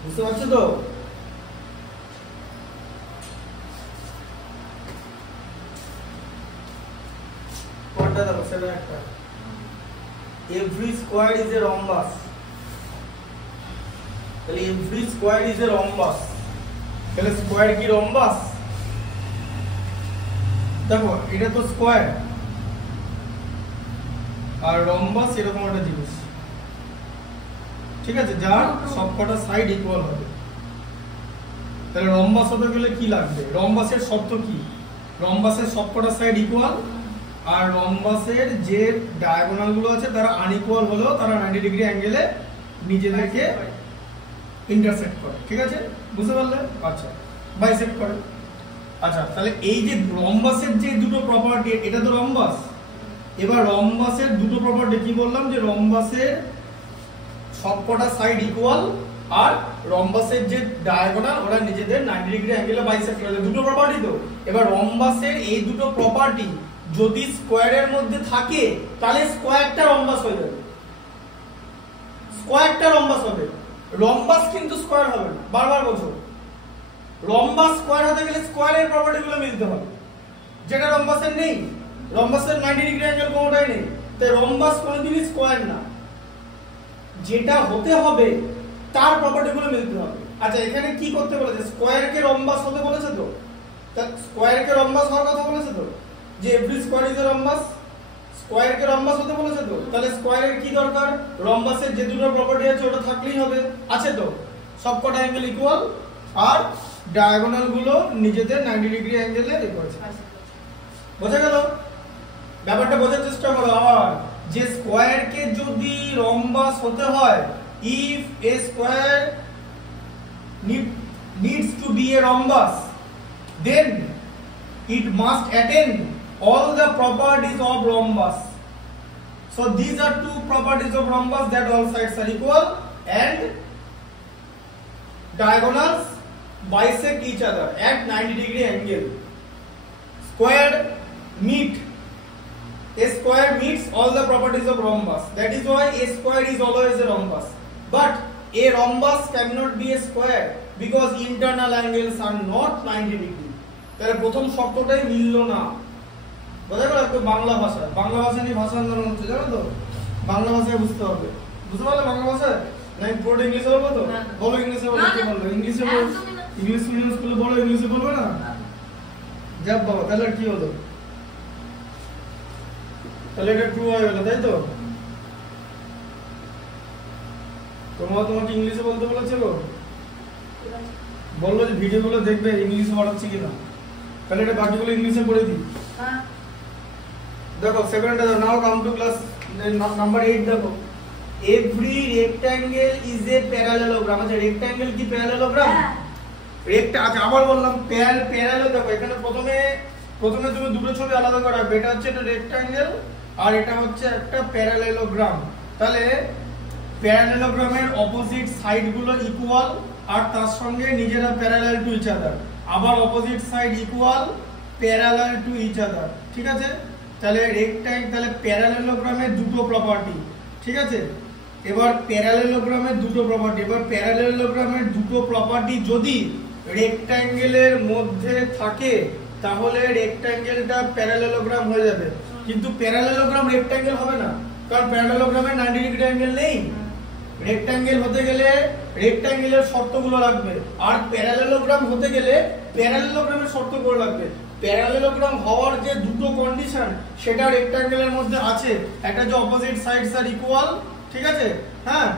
বুঝতে পারছো তো? কোনটা দেখো, সেটা একটা every square is a rhombus। তাহলে every square is a rhombus, তাহলে স্কয়ার কি রম্বাস? দেখো এটা তো স্কয়ার, আর রম্বাস এরকম একটা জিনিস, ঠিক আছে, যার সবকটা সাইড ইকুয়াল হবে। তাহলে রম্বাস হতে গেলে কি লাগবে? রম্বাসের শর্ত কি? রম্বাসের সবকটা সাইড ইকুয়াল, আর রম্বাসের যে ডায়াগোনাল গুলো আছে তারা আনইকুয়াল হলেও তারা 90 ডিগ্রি অ্যাঙ্গেলে নিজেদেরকে ইন্টারসেক্ট করে, ঠিক আছে, বুঝতে পারলে? আচ্ছা, বাইসেক্ট করে। আচ্ছা, তাহলে এই যে রম্বাসের যে দুটো প্রপার্টি, এটা তো রম্বাস। এবার রম্বাসের দুটো প্রপার্টি কি বললাম? যে রম্বাসের সবকটা সাইড ইকুয়াল, আর রম্বাসের যে ডায়াগোনাল ওরা নিজেদের 90 ডিগ্রি অ্যাঙ্গেলে বাইসেক্ট করে, দুটো প্রপার্টি তো। এবার রম্বাসের এই দুটো প্রপার্টি যদি স্কয়ারের মধ্যে থাকে তাহলে স্কয়ারটা রম্বাস হয়ে যাবে, স্কয়ারটা রম্বাস হবে। রম্বাস কিন্তু স্কয়ার হবে না, বারবার বলছো। রম্বাস স্কয়ার হতে গেলে স্কয়ারের প্রপার্টিগুলো মিলতে হবে, যেটা রম্বাসের নেই। রম্বাসের 90 ডিগ্রি অ্যাঙ্গেল কোনটাই নেই, তাই রম্বাস কোনোদিনই স্কয়ার না। যেটা হতে হবে তার প্রপার্টিগুলো মিলতে হবে। আচ্ছা, এখানে কি করতে বলেছে? স্কয়ারকে রম্বাস হতে বলেছে তো, তা স্কয়ারকে রম্বাস হওয়ার কথা বলেছে তো, যে এভরি স্কয়ার ইজ এ রম্বাস। স্কয়ারকে রম্বাস হতে বলেছে তো, তাহলে স্কয়ারের কি দরকার? রম্বাসের যে দুটো প্রপার্টি আছে ওটা থাকলেই হবে, আছে তো, সবকটা অ্যাঙ্গেল ইকুয়াল, আর ডায়াগোনাল গুলো নিজেদের 90 ডিগ্রি অ্যাঙ্গেলে এ করেছে। বোঝা গেল? ব্যাপারটা বোঝার চেষ্টা করো। আবার যে স্কয়ার কে যদি রম্বাস হতে হয়, if a square needs to be a rhombus, then it must attain all the properties of rhombus. So these are two properties of rhombus, that all sides are equal and diagonals bisect each other at 90 degree angle. A square meets all the properties of rhombus. That is why a square is always a rhombus. But a rhombus cannot be a square because internal angles are not 90 degree. তাহলে প্রথম শর্তটাই মিললো না। বোঝা গেল? একটু বাংলা ভাষা নিয়ে ভাষা আন্দোলন হচ্ছে, জানো তো? বাংলা ভাষায় বুঝতে হবে। বুঝতে পারলে বাংলা ভাষায়? না পুরোটা ইংলিশে বলবো তো? বলো ইংলিশে বলো, কি বলবো? ইংলিশে বলো। ইংলিশ মিডিয়াম স্কুলে বলো, ইংলিশে বলবে না? যাব বাবা, তাহলে কি হলো? তাহলে এটা ট্রু হয়ে গেল, তাই তো? তোমাকে ইংলিশে বলতে বলেছিল? বললো যে ভিডিওগুলো দেখবে ইংলিশে পড়াচ্ছি কিনা। তাহলে এটা বাকিগুলো ইংলিশে পড়ে দিই। দেখো সেকেন্ডটা দাও। Now come to class number 8 দেখো। Every rectangle is a parallelogram. আচ্ছা রেক্ট্যাঙ্গেল কি প্যারালেলোগ্রাম? আচ্ছা আবার বললাম প্যারালেলো। দেখো এখানে প্রথমে তুমি দুটো ছবি আলাদা করা। এটা হচ্ছে একটা রেক্ট্যাঙ্গেল আর এটা হচ্ছে একটা প্যারালেলোগ্রাম। তাহলে প্যারালেলোগ্রামের অপোজিট সাইড গুলো ইকুয়াল আর তার সঙ্গে নিজেরা প্যারালাল টু ইচ আদার। আবার opposite side equal parallel to each other. ঠিক আছে? তাহলে তাহলে প্যারালেলোগ্রামের দুটো প্রপার্টি। ঠিক আছে? এবার প্যারালেলোগ্রামের দুটো প্রপার্টি যদি রেক্ট্যাঙ্গেলের মধ্যে থাকে তাহলে রেক্ট্যাঙ্গেলটা প্যারালেলোগ্রাম হয়ে যাবে। কিন্তু প্যারালেলোগ্রাম রেক্ট্যাঙ্গেল হবে না, কারণ প্যারালেলোগ্রামের 90 ডিগ্রি অ্যাঙ্গেল নেই। রেক্ট্যাঙ্গেল হতে গেলে রেক্ট্যাঙ্গেলের শর্তগুলো লাগবে, আর প্যারালেলোগ্রাম হতে গেলে প্যারালেলোগ্রামের শর্তগুলো লাগবে। প্যারালেলোগ্রাম হওয়ার যে দুটো কন্ডিশন সেটা রেক্ট্যাঙ্গেলের মধ্যে আছে। একটা যে অপোজিট সাইডস আর ইকুয়াল, ঠিক আছে? হ্যাঁ,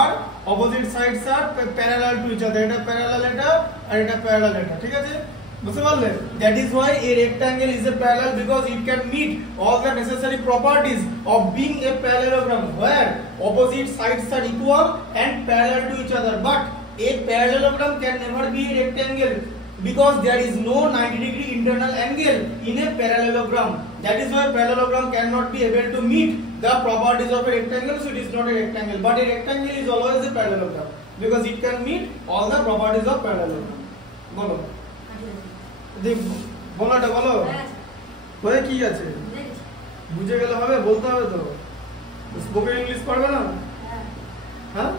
আর opposite sides are parallel to each other. এটা প্যারালাল এটা আর এটা প্যারালাল এটা। ঠিক আছে? বুঝতে পারলে? That is why a rectangle is a parallel because it can meet all the necessary properties of being a parallelogram where opposite sides are equal and parallel to each other. But a parallelogram can never be a rectangle because there is no 90 degree internal angle in a parallelogram. That is why parallelogram cannot be able to meet the properties of a rectangle, so it is not a rectangle. But a rectangle is always a parallelogram because it can meet all the properties of parallelogram. বলো বলাটা বলো হয়ে কি আছে? বুঝে গেলে হবে? বলতে হবে তো। স্পোকেন ইংলিশ পারবে না? হ্যাঁ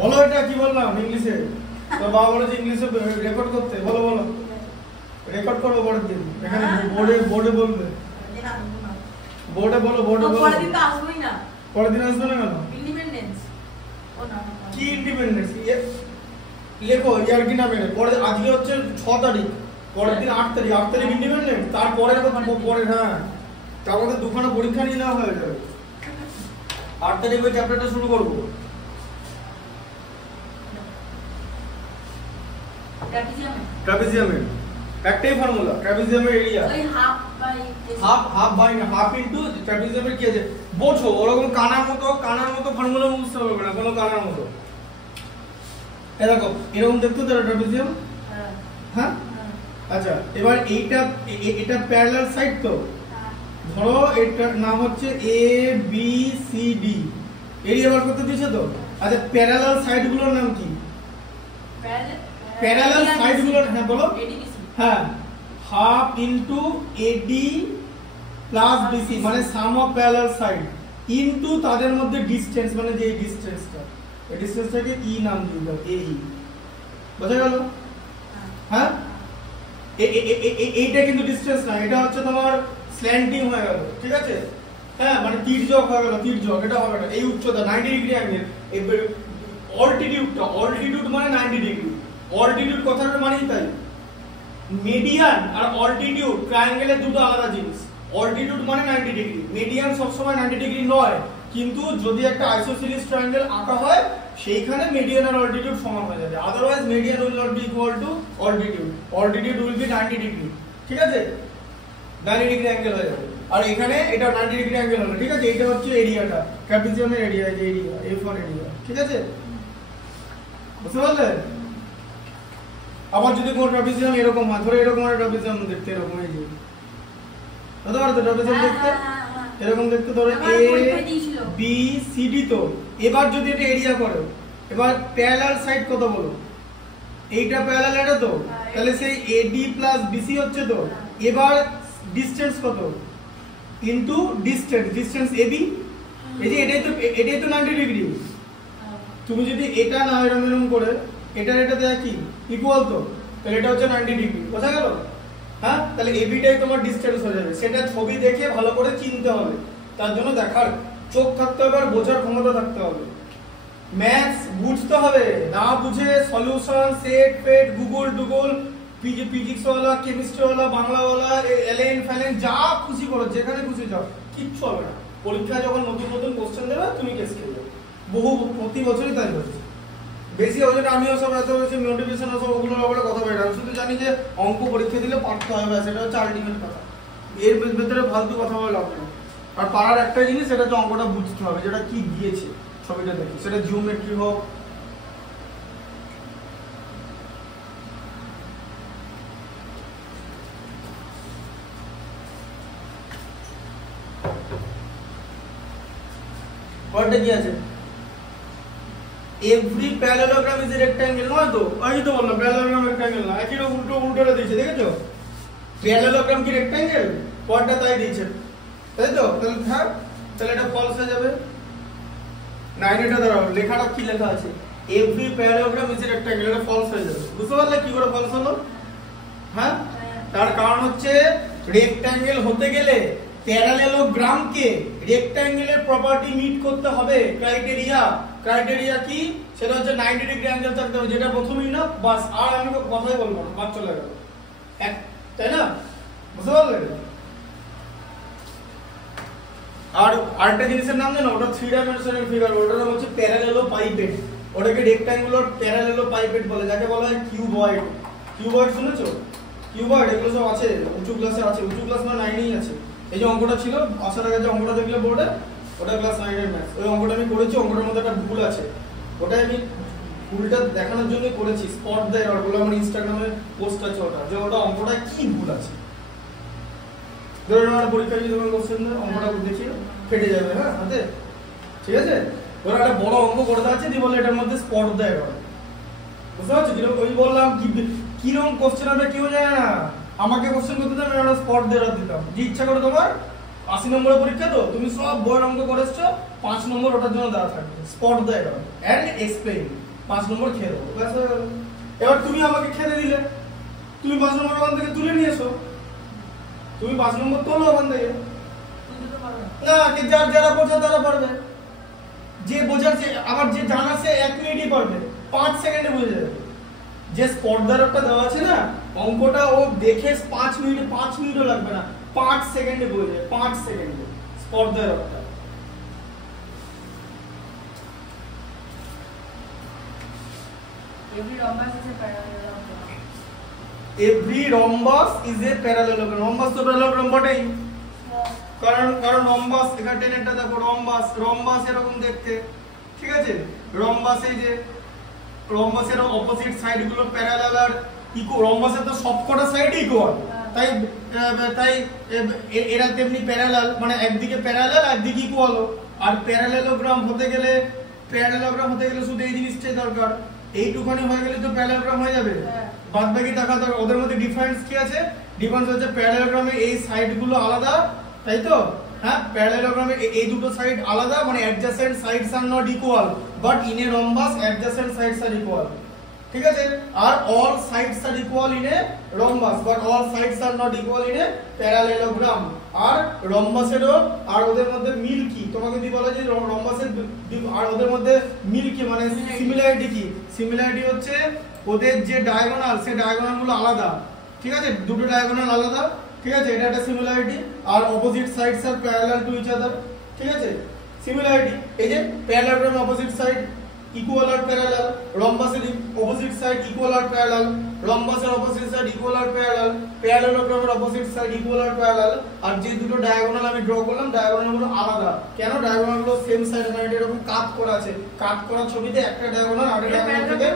বলো। এটা কি বললাম ইংলিশে? তো বাবা বলে যে ইংলিশে রেকর্ড করতে। বলো রেকর্ড করবো পরের দিন। এখানে বোর্ডে বলবে। বোর্ডে বলো। পরের দিন আসবে না কেন? ইন্ডিপেন্ডেন্স। কি ইন্ডিপেন্ডেন্স? লেখো ইয়ার কি না মেরে। পরে আজকে হচ্ছে 6 তারিখ, পরের দিন 8 তারিখ। 8 তারিখ ইন্ডিপেন্ডেন্স, তারপরে পরে হ্যাঁ তার মধ্যে দুখানা পরীক্ষা নিয়ে নেওয়া হয়ে যাবে। 8 তারিখ ওই চ্যাপ্টারটা শুরু করবো। ট্রাপিজিয়ামের একটাই ফর্মুলা, ট্রাপিজিয়ামের এরিয়া হাফ ইনটু ট্রাপিজিয়ামের কি আছে বোঝো। ওরকম কানার মতো ফর্মুলা বুঝতে হবে না, কোনো কানার মতো। দেখো এরকম দেখতো তো ট্রাপিজিয়াম। হ্যাঁ আচ্ছা, এবার এটা প্যারালাল সাইড তো। ধরো এটার নাম হচ্ছে A B C D. Area বার করতে দিয়েছে তো। আচ্ছা প্যারালাল সাইড গুলোর নাম কি? প্যারালাল সাইড গুলোর, হ্যাঁ বলো। হ্যাঁ, half into AD plus BC মানে sum of parallel side into তাদের মধ্যে ডিসটেন্স, মানে যে ডিসটেন্সটা, এই ডিসটেন্সটাকে ই নাম দিয়ে দাও, এই। বোঝা গেল? হ্যাঁ, এইটা কিন্তু ডিসটেন্স না, এটা হচ্ছে তোমার স্ল্যান্টিং হয়ে গেল। ঠিক আছে? হ্যাঁ, মানে তির্যক হয়ে গেল, তির্যক। এটা হবে না। এই উচ্চতা 90 ডিগ্রি অ্যাঙ্গেল। অল্টিটিউড মানে 90 ডিগ্রি। অল্টিটিউড কথাটার মানেই তাই। মিডিয়ান আর অল্টিটিউড ট্রায়াঙ্গেলের দুটো আলাদা জিনিস। অল্টিটিউড মানে 90 ডিগ্রি, মিডিয়ান সবসময় 90 ডিগ্রি নয়। কিন্তু যদি একটা আইসোসিলিস ট্রায়াঙ্গেল আঁকা হয় সেইখানে মিডিয়ান আর অল্টিটিউড সমান হয়ে যাবে। Otherwise median will not be equal to altitude, altitude will be 90 degree, ঠিক আছে, 90 ডিগ্রি অ্যাঙ্গেল হয়ে যাবে। আর এখানে এটা 90 ডিগ্রি অ্যাঙ্গেল হলো, ঠিক আছে। এটা হচ্ছে এরিয়াটা, ট্রাপিজিয়ামের এরিয়া, এই যে এরিয়া A4 এরিয়া, ঠিক আছে, বুঝতে পারলেন? আবার যদি কোন ট্রাপিজিয়াম এরকম হয়, ধরো এরকম একটা ট্রাপিজিয়াম দেখতে এরকম, এই যে বুঝতে পারছো ট্রাপিজিয়াম দেখতে এরকম দেখতে, ধরো A B C D। তো এবার যদি এটা এরিয়া করো, এবার প্যারালাল সাইড কত বলো, এইটা প্যারালাল এটা তো, তাহলে সেই AD প্লাস BC হচ্ছে তো। এবার ডিসটেন্স কত ইনটু ডিসটেন্স AB, এই যে এটাই তো 90 ডিগ্রি। তুমি যদি এটা না এরকম করে এটা দেয়া কি ইকুয়াল, তো তাহলে এটা হচ্ছে 90 ডিগ্রি, বোঝা গেল? হ্যাঁ, তাহলে ABটাই তোমার ডিসটেন্স হয়ে যাবে। সেটা ছবি দেখে ভালো করে চিনতে হবে, তার জন্য দেখার চোখ থাকতে হবে আর বোঝার ক্ষমতা থাকতে হবে। ম্যাথস বুঝতে হবে, না বুঝে সলিউশন সেট ফেট গুগল ফিজিক্স ওয়ালা, কেমিস্ট্রি ওয়ালা, বাংলা ওয়ালা, এলএন ফ্যালেন যা খুশি করো, যেখানে খুশি যাও, কিচ্ছু হবে না। পরীক্ষায় যখন নতুন নতুন কোশ্চেন দেবে তুমি কেস খেয়ে যাবে, প্রতি বছরই তাই হচ্ছে। বেশি ওই জন্য আমিও সব এত বেশি মোটিভেশন সব ওগুলোর ব্যাপারে কথা বলি না। শুধু জানি যে অঙ্ক পরীক্ষা দিলে পারতে হবে, সেটা হচ্ছে আলটিমেট কথা। এর ভেতরে ফালতু কথা বলে লাভ নেই। আর পারার একটাই জিনিস, সেটা হচ্ছে অঙ্কটা বুঝতে হবে, যেটা কি দিয়েছে ছবিটা দেখি, সেটা জিওমেট্রি হোক, পরেরটা কি আছে, every parallelogram is a rectangle, নয় তো? আমি তো বললাম প্যারালেলোগ্রাম রেক্ট্যাঙ্গেল না, একই রকম উল্টোটা দিয়েছে, দেখেছো? প্যারালেলোগ্রাম কি রেক্ট্যাঙ্গেল? পরেরটা তাই দিয়েছে, তাই তো? তাহলে এটা ফলস হয়ে যাবে। 9 এটা দাঁড়াও, লেখাটা কি লেখা আছে, every parallelogram is a rectangle, এটা ফলস হয়ে যাবে। বুঝতে পারলে কি করে ফলস হলো? হ্যাঁ, তার কারণ হচ্ছে রেক্ট্যাঙ্গেল হতে গেলে প্যারালেলোগ্রামকে রেক্ট্যাঙ্গেলের প্রপার্টি মিট করতে হবে। ক্রাইটেরিয়া কি? সেটা হচ্ছে 90 ডিগ্রি অ্যাঙ্গেল থাকতে হবে, যেটা প্রথমেই না, বাস। আর আমি কথাই বলবো না, বাদ চলে গেল, তাই না? বুঝতে পারলে? আর আরেকটা জিনিসের নাম জানো, ওটা 3 ডাইমেনশনাল ফিগার, ওটার নাম হচ্ছে প্যারালেলোপাইপেড। ওটাকে রেক্ট্যাঙ্গুলার প্যারালেলোপাইপেড বলে, যাকে বলা হয় কিউবয়েড। কিউবয়েড শুনেছো? কিউবয়েড এগুলো সব আছে, উঁচু ক্লাসে আছে, উঁচু ক্লাস মানে 9এই আছে। এই যে অঙ্কটা ছিল আসার আগে, যে অঙ্কটা দেখলে বোর্ডে, ওটা ক্লাস 9 এর ম্যাথস। ওই অঙ্কটা আমি করেছি, অঙ্কটার মধ্যে একটা ভুল আছে, ওটা আমি ভুলটা দেখানোর জন্য করেছি। স্পট দ্য এরর বলে আমার ইনস্টাগ্রামে পোস্ট আছে, ওটা যে ওটা অঙ্কটা কি ভুল আছে। ধরুন আমার পরীক্ষায় যদি তোমার কোশ্চেন দেয়, অঙ্কটা দেখিয়ে ফেটে যাবে, হ্যাঁ হাতে, ঠিক আছে? ওরা একটা বড় অঙ্ক করে দেখাচ্ছে, দিয়ে বলে এটার মধ্যে স্পট দ্য এরর। বুঝতে পারছো? যেরকম ওই বললাম কিরকম কোশ্চেন হবে কেউ জানে না, আমাকে কোশ্চেন করতে দাও, আমি স্পট দ্য এরর দিতাম। যে ইচ্ছা করে তোমার 80 নম্বরের পরীক্ষা, তো তুমি সব বড় অঙ্ক করেছো, 5 নম্বর ওটার জন্য দেওয়া থাকবে, spot the error and explain, 5 নম্বর খেয়ে দেবো, ব্যাস হয়ে গেল। এবার তুমি আমাকে খেতে দিলে, তুমি 5 নম্বর ওখান থেকে তুলে নিয়ে এসো, তুমি 5 নম্বর তোলো ওখান থেকে না, যারা বোঝা তারা পারবে, যে বোঝার আবার যে জানা সে 1 মিনিটই পারবে, 5 সেকেন্ডে বুঝে যাবে। যে স্পট দ্য এররটা দেওয়া আছে না, অঙ্কটা ও দেখে 5 মিনিটও লাগবে না, 5 সেকেন্ডে বুঝে যাবে, 5 সেকেন্ডে স্পট দ্য এররটা। Every rhombus is a parallelogram. Rhombus তো প্যারালেলোগ্রাম বটেই, কারণ রম্বাস, এখানে টেনেরটা দেখো, রম্বাস এরকম দেখতে, ঠিক আছে? রম্বাস, এই যে রম্বাসের অপোজিট সাইড গুলো প্যারালাল আর ইকুয়াল, রম্বাসের তো সবকটা সাইড ইকুয়াল, তাই এরা তেমনি প্যারালাল, মানে একদিকে প্যারালাল একদিকে ইকুয়াল। আর প্যারালেলোগ্রাম হতে গেলে শুধু এই জিনিসটাই দরকার, এইটুখানি হয়ে গেলে তো প্যারালেলোগ্রাম হয়ে যাবে। বাদ বাকি দেখা দরকার। ওদের মধ্যে ডিফারেন্স কি আছে? ডিফারেন্স হচ্ছে প্যারালেলোগ্রামে এই সাইড গুলো আলাদা, তাই তো? হ্যাঁ, প্যারালেলোগ্রামে এই দুটো সাইড আলাদা, মানে adjacent sides are not equal, but in a rhombus adjacent sides are equal, ঠিক আছে? আর all sides are equal in a rhombus, but all sides are not equal in a parallelogram. আর রম্বাসেরও আর ওদের মধ্যে মিল কি, তোমাকে যদি বলা যায় রম্বাসের আর ওদের মধ্যে মিল কি, মানে সিমিলারিটি কি? সিমিলারিটি হচ্ছে ওদের যে ডায়াগোনাল, সেই ডায়াগোনাল গুলো আলাদা, ঠিক আছে? দুটো ডায়াগোনাল আলাদা, ঠিক আছে? এটা একটা সিমিলারিটি। আর opposite sides are parallel to each other, ঠিক আছে? সিমিলারিটি, এই যে parallelogram opposite side, equal or parallel, rhombus এর opposite side equal or parallel, rhombus এর opposite side equal or parallel, parallelogram এর opposite side equal or parallel, আর যে দুটো diagonal আমি ড্র করলাম ডায়াগোনাল গুলো আলাদা। কেন? ডায়াগোনাল গুলো সেম সাইড মানে এরকম কাট করা আছে, কাট করা ছবিতে একটা ডায়াগোনাল আরেকটা ডায়াগোনাল থেকে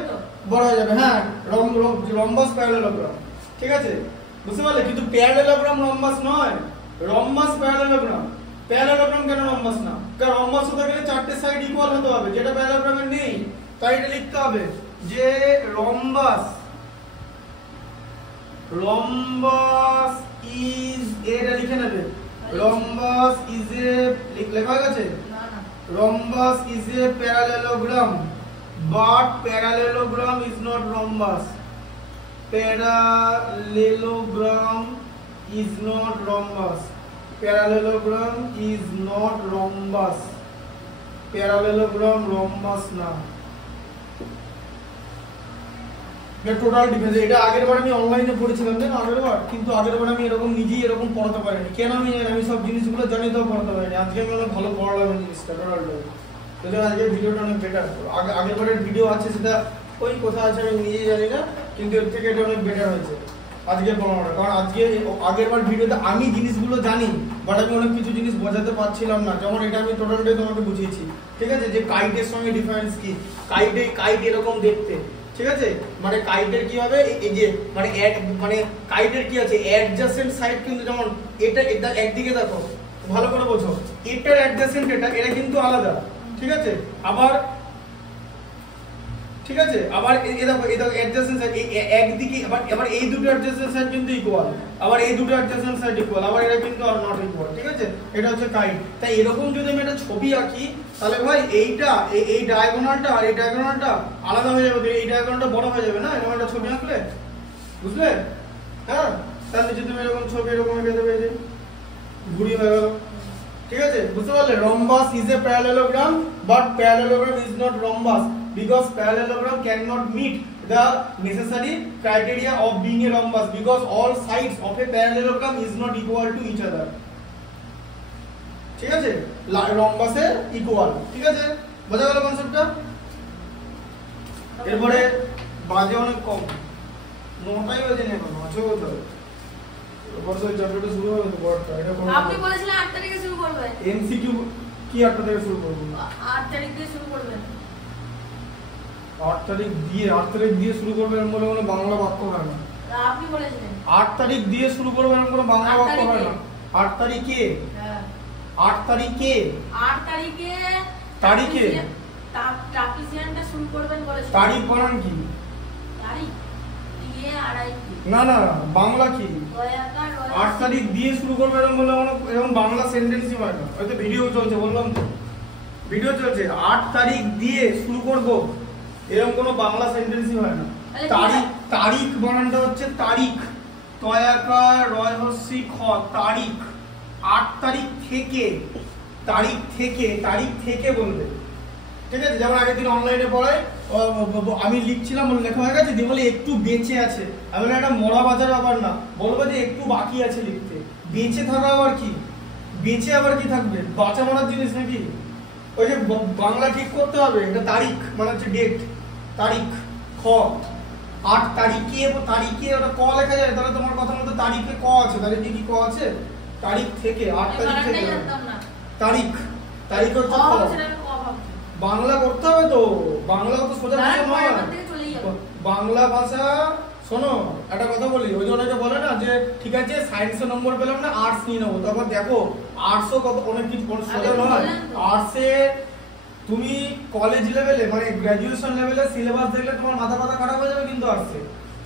বড় হয়ে যাবে। হ্যাঁ, রম্বাস প্যারালেলোগ্রাম, ঠিক আছে, বুঝতে পারলে? কিন্তু প্যারালেলোগ্রাম রম্বাস নয়, রম্বাস প্যারালেলোগ্রাম। প্যারালেলোগ্রাম কেন রম্বাস না? কারণ রম্বাস হতে গেলে চারটে সাইড ইকুয়াল হতে হবে, যেটা প্যারালেলোগ্রামে নেই। তাই এটা লিখতে হবে যে রম্বাস ইজ, এটা লিখে নেবে, রম্বাস ইজ এ, লেখা হয়ে গেছে, rhombus is a parallelogram but parallelogram is not rhombus. Parallelogram is not rhombus. Parallelogram is not rhombus. Parallelogram rhombus না। টোটাল ডিফারেন্স এটা আগের বার আমি অনলাইনে পড়েছিলাম না আগের বার, কিন্তু আগের বার আমি এরকম নিজেই এরকম পড়াতে পারিনি। কেন আমি সব জিনিসগুলো জানি তো পড়াতে পারিনি। আজকে আমি অনেক ভালো পড়ালাম জিনিসটা টোটালটা। তো আজকে ভিডিওটা অনেক বেটার। আগের বারের ভিডিও আছে সেটা ওই কোথায় আছে আমি নিজেই জানি না, কিন্তু এর থেকে এটা অনেক বেটার হয়েছে আজকে পড়ানোটা। কারণ আজকে আগের বার ভিডিওতে আমি জিনিসগুলো জানি, বাট আমি অনেক কিছু জিনিস বোঝাতে পারছিলাম না। যেমন এটা আমি টোটালটাই তোমাকে বুঝিয়েছি, ঠিক আছে, যে কাইটের সঙ্গে ডিফারেন্স কি। কাইট এরকম দেখতে, ঠিক আছে, মানে কাইটের কি হবে, এই যে মানে কাইটের কি আছে অ্যাডজাসেন্ট সাইড, কিন্তু যেমন এটা একদিকে দেখো ভালো করে বোঝো, এটার অ্যাডজাসেন্ট এটা কিন্তু আলাদা, ঠিক আছে। আবার ঠিক আছে, আবার এই দেখো অ্যাডজাসেন্ট সাইড একদিকে, আবার এই দুটো অ্যাডজাসেন্ট সাইড কিন্তু ইকুয়াল, আবার এই দুটো অ্যাডজাসেন্ট সাইড ইকুয়াল, আবার এটা কিন্তু আর নট ইকুয়াল, ঠিক আছে। এটা হচ্ছে কাইট। তাই এরকম যদি আমি একটা ছবি আঁকি তাহলে ভাই এইটা এই ডায়াগোনালটা আর এই ডায়াগোনালটা আলাদা হয়ে যাবে, এই ডায়াগোনালটা বড় হয়ে যাবে না এরকম একটা ছবি আঁকলে, বুঝলে? হ্যাঁ, তাহলে যদি তুমি এরকম ছবি এরকম এঁকে দেবে, এই যে ঘুরি হয়ে গেল, ঠিক আছে, বুঝতে পারলে? Rhombus is a parallelogram but parallelogram is not rhombus because parallelogram cannot meet the necessary criteria of being a rhombus because all sides of a parallelogram is not equal to each other, ঠিক আছে, রম্বাসে equal, ঠিক আছে, বোঝা গেল কনসেপ্টটা? এরপরে বাজে অনেক কম, 9টাই বাজে না এখন, আছে বলতে হবে। বর্ষার চ্যাপ্টারটা শুরু হবে তো বড়টা, এটা করব। আপনি বলেছিলেন 8 তারিখে শুরু করবেন। এমসিকিউ কি 8 থেকে শুরু করব? 8 তারিখ দিয়ে শুরু করবেন। 8 তারিখ দিয়ে শুরু করবেন বলে কোনো বাংলা বাক্য হয় না। আপনি বলেছিলেন 8 তারিখ দিয়ে শুরু করবেন কোনো বাংলা বাক্য হয় না। 8 তারিখে, হ্যাঁ 8 তারিখে ট্রাপিজিয়ানটা শুরু করবেন বলেছিলেন। তারিখ বানান কি? তারিখ দিয়ে আড়াই না বাংলা কি? 8 তারিখ দিয়ে শুরু করবেন বলে এরকম বাংলা সেন্টেন্সই হয় না। হয়তো ভিডিও চলছে, বললাম তো ভিডিও চলছে। 8 তারিখ দিয়ে শুরু করব এরকম কোনো বাংলা সেন্টেন্সই হয় না। তারিখ বানানটা হচ্ছে তারিখ, তয়াকার রয়হস্যি খ, তারিখ। 8 তারিখ থেকে বলবে, ঠিক আছে। যেমন আগের দিন অনলাইনে পড়ায় আমি লিখছিলাম, লেখা হয়ে গেছে দিয়ে বলে একটু বেঁচে আছে, আমি বলে এটা মরা বাজার আবার না, বলবো যে একটু বাকি আছে লিখতে। বেঁচে থাকা আবার কি? বেঁচে আবার কি থাকবে? বাঁচা মারার জিনিস নাকি? ওই যে বাংলা ঠিক করতে হবে, এটা তারিখ মানে হচ্ছে ডেট, তারিখ। খ 8 তারিখে, ওটা ক লেখা যায়, তাহলে তোমার কথা মতো তারিখে ক আছে, তারিখে কি ক আছে? তারিখ থেকে, 8 তারিখ থেকে তারিখ হচ্ছে ক। বাংলা করতে হবে তো, বাংলা তো সোজা ভাষা নয়। বাংলা ভাষা শোনো, একটা কথা বলি, ওই যে অনেকে বলে না যে ঠিক আছে সায়েন্সে নম্বর পেলাম না আর্টস নিয়ে নেবো, তারপর দেখো আর্টসও কত অনেক কিছু সোজা নয়। আর্টসে তুমি কলেজ লেভেলে মানে গ্র্যাজুয়েশন লেভেলে সিলেবাস দেখলে তোমার মাথা খারাপ হয়ে যাবে। কিন্তু আসছে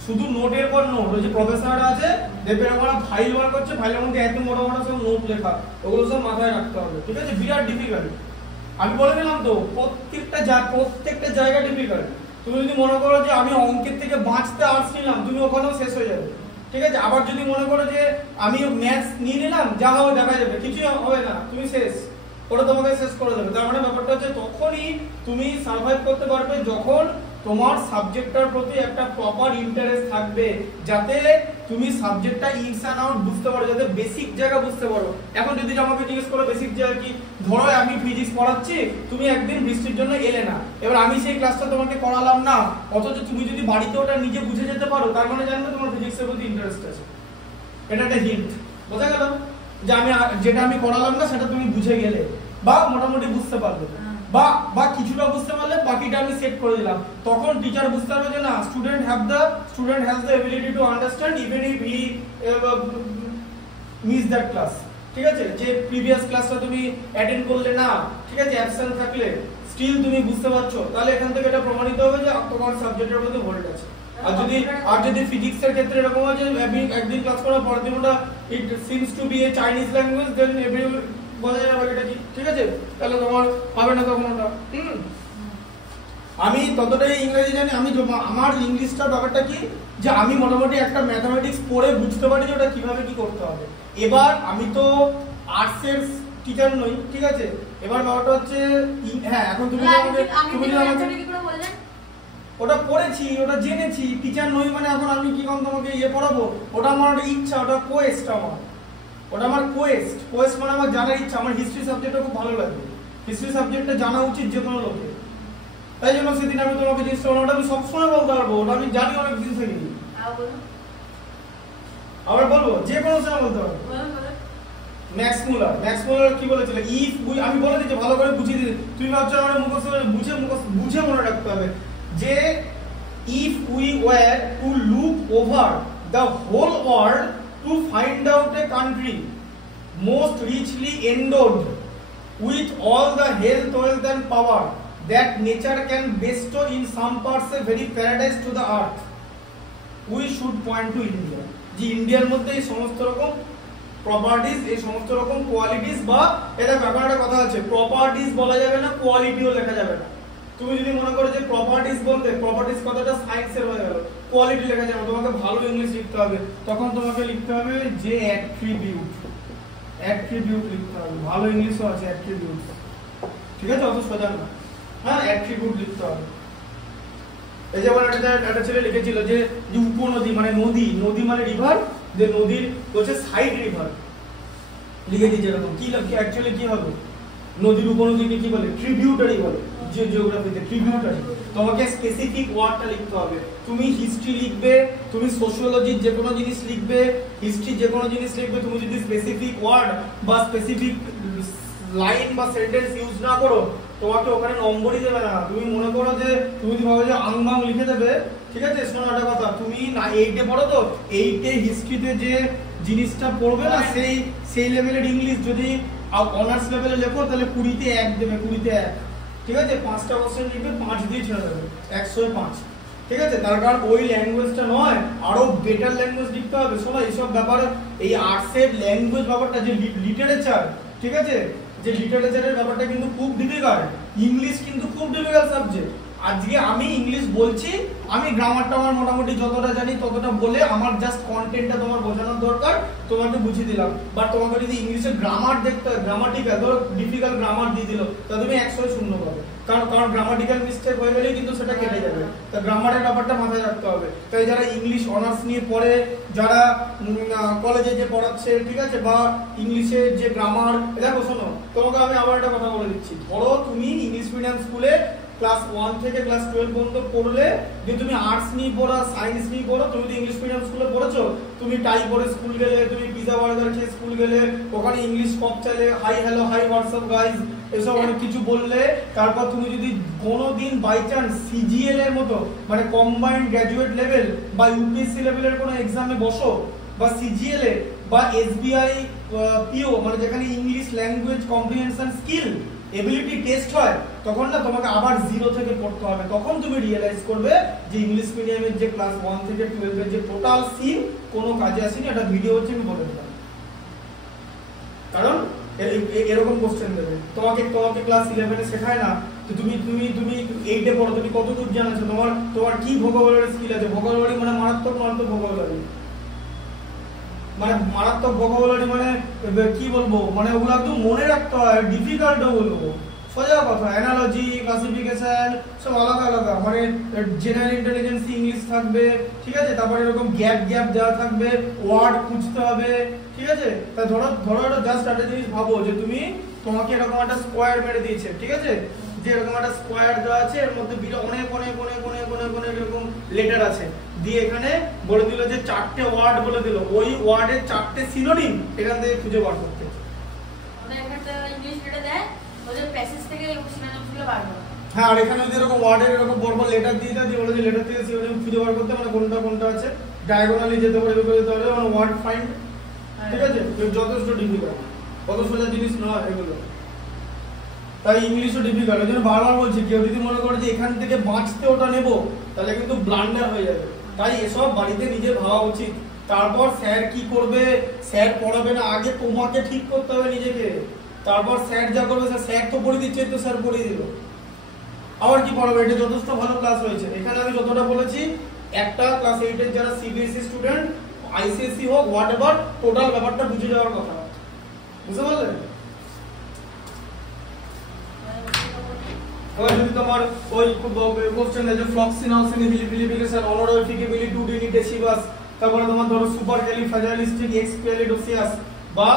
শুধু নোটের পর নোট, ওই যে প্রফেসররা আছে দেখবে ওরা ফাইল বার করছে, ফাইলের মধ্যে এত বড় সব নোট লেখা, ওগুলো সব মাথায় রাখতে হবে, ঠিক আছে। বিরাট ডিফিকাল্ট, আমি বলে দিলাম তো, প্রত্যেকটা জায়গা ডিফিকাল্ট। তুমি যদি মনে করো যে আমি অঙ্কের থেকে বাঁচতে আর্টস নিলাম, তুমি ওখানেও শেষ হয়ে যাবে, ঠিক আছে। আবার যদি মনে করো যে আমি ম্যাথস নিয়ে নিলাম, যা হবে দেখা যাবে, কিছুই হবে না, তুমি শেষ, ওটা তোমাকে শেষ করে দেবে। তার মানে ব্যাপারটা হচ্ছে তখনই তুমি সার্ভাইভ করতে পারবে যখন তোমার সাবজেক্টটার প্রতি একটা প্রপার ইন্টারেস্ট থাকবে, যাতে তুমি সাবজেক্টটা ইনস এন্ড আউট বুঝতে পারো, যাতে বেসিক জায়গা বুঝতে পারো। এখন যদি আমাকে জিজ্ঞেস করো বেসিক জায়গা কি, ধরো আমি ফিজিক্স পড়াচ্ছি, তুমি একদিন বৃষ্টির জন্য এলে না, এবার আমি সেই ক্লাসটা তোমাকে করালাম না, অথচ তুমি যদি বাড়িতে ওটা নিজে বুঝে যেতে পারো, তার মানে জানবে তোমার ফিজিক্সের প্রতি ইন্টারেস্ট আছে। এটা একটা হিন্ট, বোঝা গেল? যে আমি যেটা আমি করালাম না সেটা তুমি বুঝে গেলে বা মোটামুটি বুঝতে পারবে, বা বা কিছুটা বুঝতে পারলে বাকিটা আমি সেট করে দিলাম, তখন টিচার বুঝতে পারবে যে না student has the ability to understand even if he miss that class. ঠিক আছে, যে প্রিভিয়াস ক্লাসটা তুমি অ্যাটেন্ড করলে না, ঠিক আছে, অ্যাবসেন্ট থাকলে স্টিল তুমি বুঝতে পারছো, তাহলে এখান থেকে এটা প্রমাণিত হবে যে তোমার সাবজেক্টের মধ্যে হোল্ড আছে। আর যদি ফিজিক্সের ক্ষেত্রে এরকম হয় যে একদিন ক্লাস করার পরের দিন ওটা it seems to be a Chinese language, then every বোঝা যাবে এটা কি, ঠিক আছে, তাহলে তোমার হবে না তখন ওটা। আমি ততটাই ইংরেজি জানি, আমি আমার ইংলিশটার ব্যাপারটা কি যে আমি মোটামুটি একটা ম্যাথমেটিক্স পড়ে বুঝতে পারি যে ওটা কিভাবে কি করতে হবে। এবার আমি তো আর্টসের টিচার নই, ঠিক আছে, এবার ব্যাপারটা হচ্ছে হ্যাঁ এখন তুমি ওটা পড়েছি, ওটা জেনেছি, টিচার নই মানে এখন আমি কি কম তোমাকে পড়াবো, ওটা আমার ইচ্ছা, ওটা কোয়েস্ট আমার, ওটা আমার কোয়েস্ট মানে আমার জানার ইচ্ছা। আমার হিস্ট্রি সাবজেক্টটা খুব ভালো লাগে, হিস্ট্রি সাবজেক্টটা জানা উচিত যে কোনো লোকের, তাই জন্য সেদিন আমি তোমাকে জিনিসটা ওটা আমি সবসময় বলতে পারবো, ওটা আমি জানি অনেক দিন থেকে। আবার বলবো, যে কোনো সময় বলতে পারবো। ম্যাক্স মুলার কি বলেছিল, ইফ উই, আমি বলে দিচ্ছি ভালো করে বুঝিয়ে দিই, তুমি ভাবছো আমার মুখস্থ বুঝে মনে রাখতে হবে যে if we were to look over the whole world to find out a country most richly endowed with all the health, wealth and power that nature can bestow, in some parts a very paradise to the earth, we should point to India. যে ইন্ডিয়ার মধ্যে এই সমস্ত রকম properties, এই সমস্ত রকম qualities, বা এটা ব্যাপারটা কথা আছে, প্রপার্টিজ বলা যাবে না, কোয়ালিটিও লেখা যাবে না। তুমি যদি মনে করো যে প্রপার্টিজ বলতে, প্রপার্টিজ কথাটা সায়েন্সের হয়ে গেল, কোয়ালিটি লেখা যাবে, তোমাকে ভালো ইংলিশ লিখতে হবে, তখন তোমাকে লিখতে হবে যে অ্যাট্রিবিউট লিখতে হবে, ভালো ইংলিশও আছে অ্যাট্রিবিউট, ঠিক আছে, অত সোজা না, হ্যাঁ অ্যাট্রিবিউট লিখতে হবে। এই যেমন একটা ছেলে লিখেছিল যে উপনদী মানে নদী মানে রিভার, যে নদীর হচ্ছে সাইড রিভার লিখে দিয়েছে, এরকম কি অ্যাকচুয়ালি কি হবে, নদীর উপনদীকে কি বলে, ট্রিবিউটারি বলে, যে জিওগ্রাফিতে ট্রিবিউটারি। তোমাকে স্পেসিফিক ওয়ার্ডটা লিখতে হবে। তুমি হিস্ট্রি লিখবে, তুমি সোশিওলজির যে কোনো জিনিস লিখবে, হিস্ট্রি যে কোনো জিনিস লিখবে, তুমি যদি স্পেসিফিক ওয়ার্ড বা স্পেসিফিক লাইন বা সেন্টেন্স ইউজ না করো, তোমাকে ওখানে নম্বরই দেবে না। তুমি মনে করো যে তুমি ভাবো যে আংবাং লিখে দেবে, ঠিক আছে, শোনো একটা কথা, তুমি না 8 পড়ো তো 8 হিস্ট্রিতে যে জিনিসটা পড়বে না সেই লেভেলের ইংলিশ যদি অনার্স লেভেলে লেখো, তাহলে 20-তে 1 দেবে, 20-তে 1, ঠিক আছে, 5টা কোশ্চেন লিখবে, 5 দিয়ে ছেড়ে দেবে, 105, ঠিক আছে। তার কারণ ওই ল্যাঙ্গুয়েজটা নয়, আরো বেটার ল্যাঙ্গুয়েজ লিখতে হবে। শোনো এইসব ব্যাপারে, এই আর্টসের ল্যাঙ্গুয়েজ ব্যাপারটা, যে লিটারেচার, ঠিক আছে, যে লিটারেচারের ব্যাপারটা কিন্তু খুব ডিফিকাল্ট, ইংলিশ কিন্তু খুব ডিফিকাল্ট সাবজেক্ট। আজকে আমি ইংলিশ বলছি, আমি গ্রামারটা আমার মোটামুটি যতটা জানি ততটা বলে, আমার জাস্ট কন্টেন্টটা তোমার বোঝানোর দরকার, তোমাকে বুঝিয়ে দিলাম। বাট তোমাকে যদি ইংলিশের গ্রামার দেখতে হয়, গ্রামাটিক্যাল, ধরো ডিফিকাল্ট গ্রামার দিয়ে দিল, তা তুমি 100 পাবে, কারণ গ্রামাটিক্যাল মিস্টেক হয়ে গেলেই কিন্তু সেটা কেটে যাবে। তা গ্রামারের ব্যাপারটা মাথায় রাখতে হবে। তাই যারা ইংলিশ অনার্স নিয়ে পড়ে, যারা কলেজে যে পড়াচ্ছে, ঠিক আছে, বা ইংলিশের যে গ্রামার, দেখো শোনো, তোমাকে আমি আবার একটা কথা বলে দিচ্ছি, ধরো তুমি ইংলিশ মিডিয়াম স্কুলে ক্লাস 1 থেকে ক্লাস 12 পর্যন্ত পড়লে, যে তুমি আর্টস নিয়ে পড়ো, সায়েন্স নিয়ে পড়ো, তুমি তো ইংলিশ মিডিয়াম স্কুলে পড়েছো, তুমি টাই পরে স্কুল গেলে, তুমি পিজা বার্গার খেয়ে স্কুল গেলে, ওখানে ইংলিশ কপ চাইলে, hi hello, high WhatsApp guys, এসব অনেক কিছু বললে, তারপর তুমি যদি কোনোদিন বাই চান্স সিজিএল এর মতো মানে কম্বাইন্ড গ্র্যাজুয়েট লেভেল বা ইউপিএসসি লেভেলের কোনো এক্সামে বসো, বা সিজিএল এ বা এসবিআই পিও, মানে যেখানে English language comprehension skill ability test হয়, তখন না তোমাকে আবার 0 থেকে পড়তে হবে। তখন তুমি রিয়েলাইজ করবে যে ইংলিশ মিডিয়ামের যে ক্লাস 1 থেকে 12 এর যে টোটাল সিন কোনো কাজে আসেনি। এটা ভিডিও হচ্ছে, আমি বলে দিলাম, কারণ এরকম কোশ্চেন দেবে তোমাকে ক্লাস 11 এ শেখায় না। তো তুমি 8 এ পড়ো, তুমি কত দূর জানাছো, তোমার কি ভোকাবুলারি স্কিল আছে, ভোকাবুলারি মানে মারাত্মক ভোকাবুলারি, মানে মারাত্মক ভোকাবুলারি মানে কি বলবো, মানে ওগুলো একদম মনে রাখতে হয়, ডিফিকাল্টও বলবো, সোজা কথা, অ্যানালজি, ক্লাসিফিকেশন সব আলাদা আলাদা, মানে জেনারেল ইন্টেলিজেন্স ইংলিশ থাকবে, ঠিক আছে, তারপরে এরকম গ্যাপ গ্যাপ দেওয়া থাকবে, ওয়ার্ড খুঁজতে হবে, ঠিক আছে। তা ধরো জাস্ট একটা জিনিস ভাবো যে তুমি, তোমাকে এরকম একটা স্কোয়ার মেরে দিয়েছে, ঠিক আছে, যে এরকম একটা স্কোয়ার দেওয়া আছে, এর মধ্যে অনেক অনেক অনেক অনেক অনেক অনেক এরকম লেটার আছে, দিয়ে এখানে বলে দিল যে 4টে ওয়ার্ড বলে দিল, ওই ওয়ার্ডের 4টে সিনোনিম এখান থেকে খুঁজে বার করতে। মানে একটা ইংলিশ লেটার দেয়, ওদের প্যাসেজ থেকে সিনোনিমসগুলো বার করা। হ্যাঁ, আর এখানে যদি এরকম ওয়ার্ডের এরকম বড় বড় লেটার দিয়ে দেয়, দিয়ে বলে যে লেটার থেকে সিনোনিম খুঁজে বার করতে, মানে কোনটা কোনটা আছে, ডায়াগোনালি যেতে পারে, এভাবে যেতে পারে, মানে ওয়ার্ড ফাইন্ড, ঠিক আছে, যথেষ্ট ডিফিকাল্ট, কত সোজা জিনিস নয় এগুলো। তাই ইংলিশও ডিফিকাল্ট, ওই জন্য বারবার বলছি, কেউ যদি মনে করে যে এখান থেকে বাঁচতে ওটা নেব, তাহলে কিন্তু ব্লান্ডার হয়ে যাবে। তাই এসব বাড়িতে নিজে ভাবা উচিত। তারপর স্যার কি করবে, স্যার পড়াবে না, আগে তোমাকে ঠিক করতে হবে নিজেকে, তারপর স্যার যা করবে, স্যার তো পড়িয়ে দিচ্ছে, তো স্যার পড়িয়ে দিল, আবার কি পড়াবে। এটা যথেষ্ট ভালো ক্লাস হয়েছে। এখানে আমি যতটা বলেছি, একটা ক্লাস 8 এর যারা সিবিএসই স্টুডেন্ট, আইসিএসসি হোক, হোয়াট এভার, টোটাল ব্যাপারটা বুঝে যাওয়ার কথা, বুঝতে পারলেন। এবার যদি তোমার ওই কোশ্চেন আছে ফ্লক্সিনাউসিনিফিলিফিকেশন, অনরোফিকেবিলিটি, ডেসিবাস, তারপরে তোমার ধরো সুপারক্যালিফ্রাজিলিস্টিক এক্সপিয়ালিডোসিয়াস, বা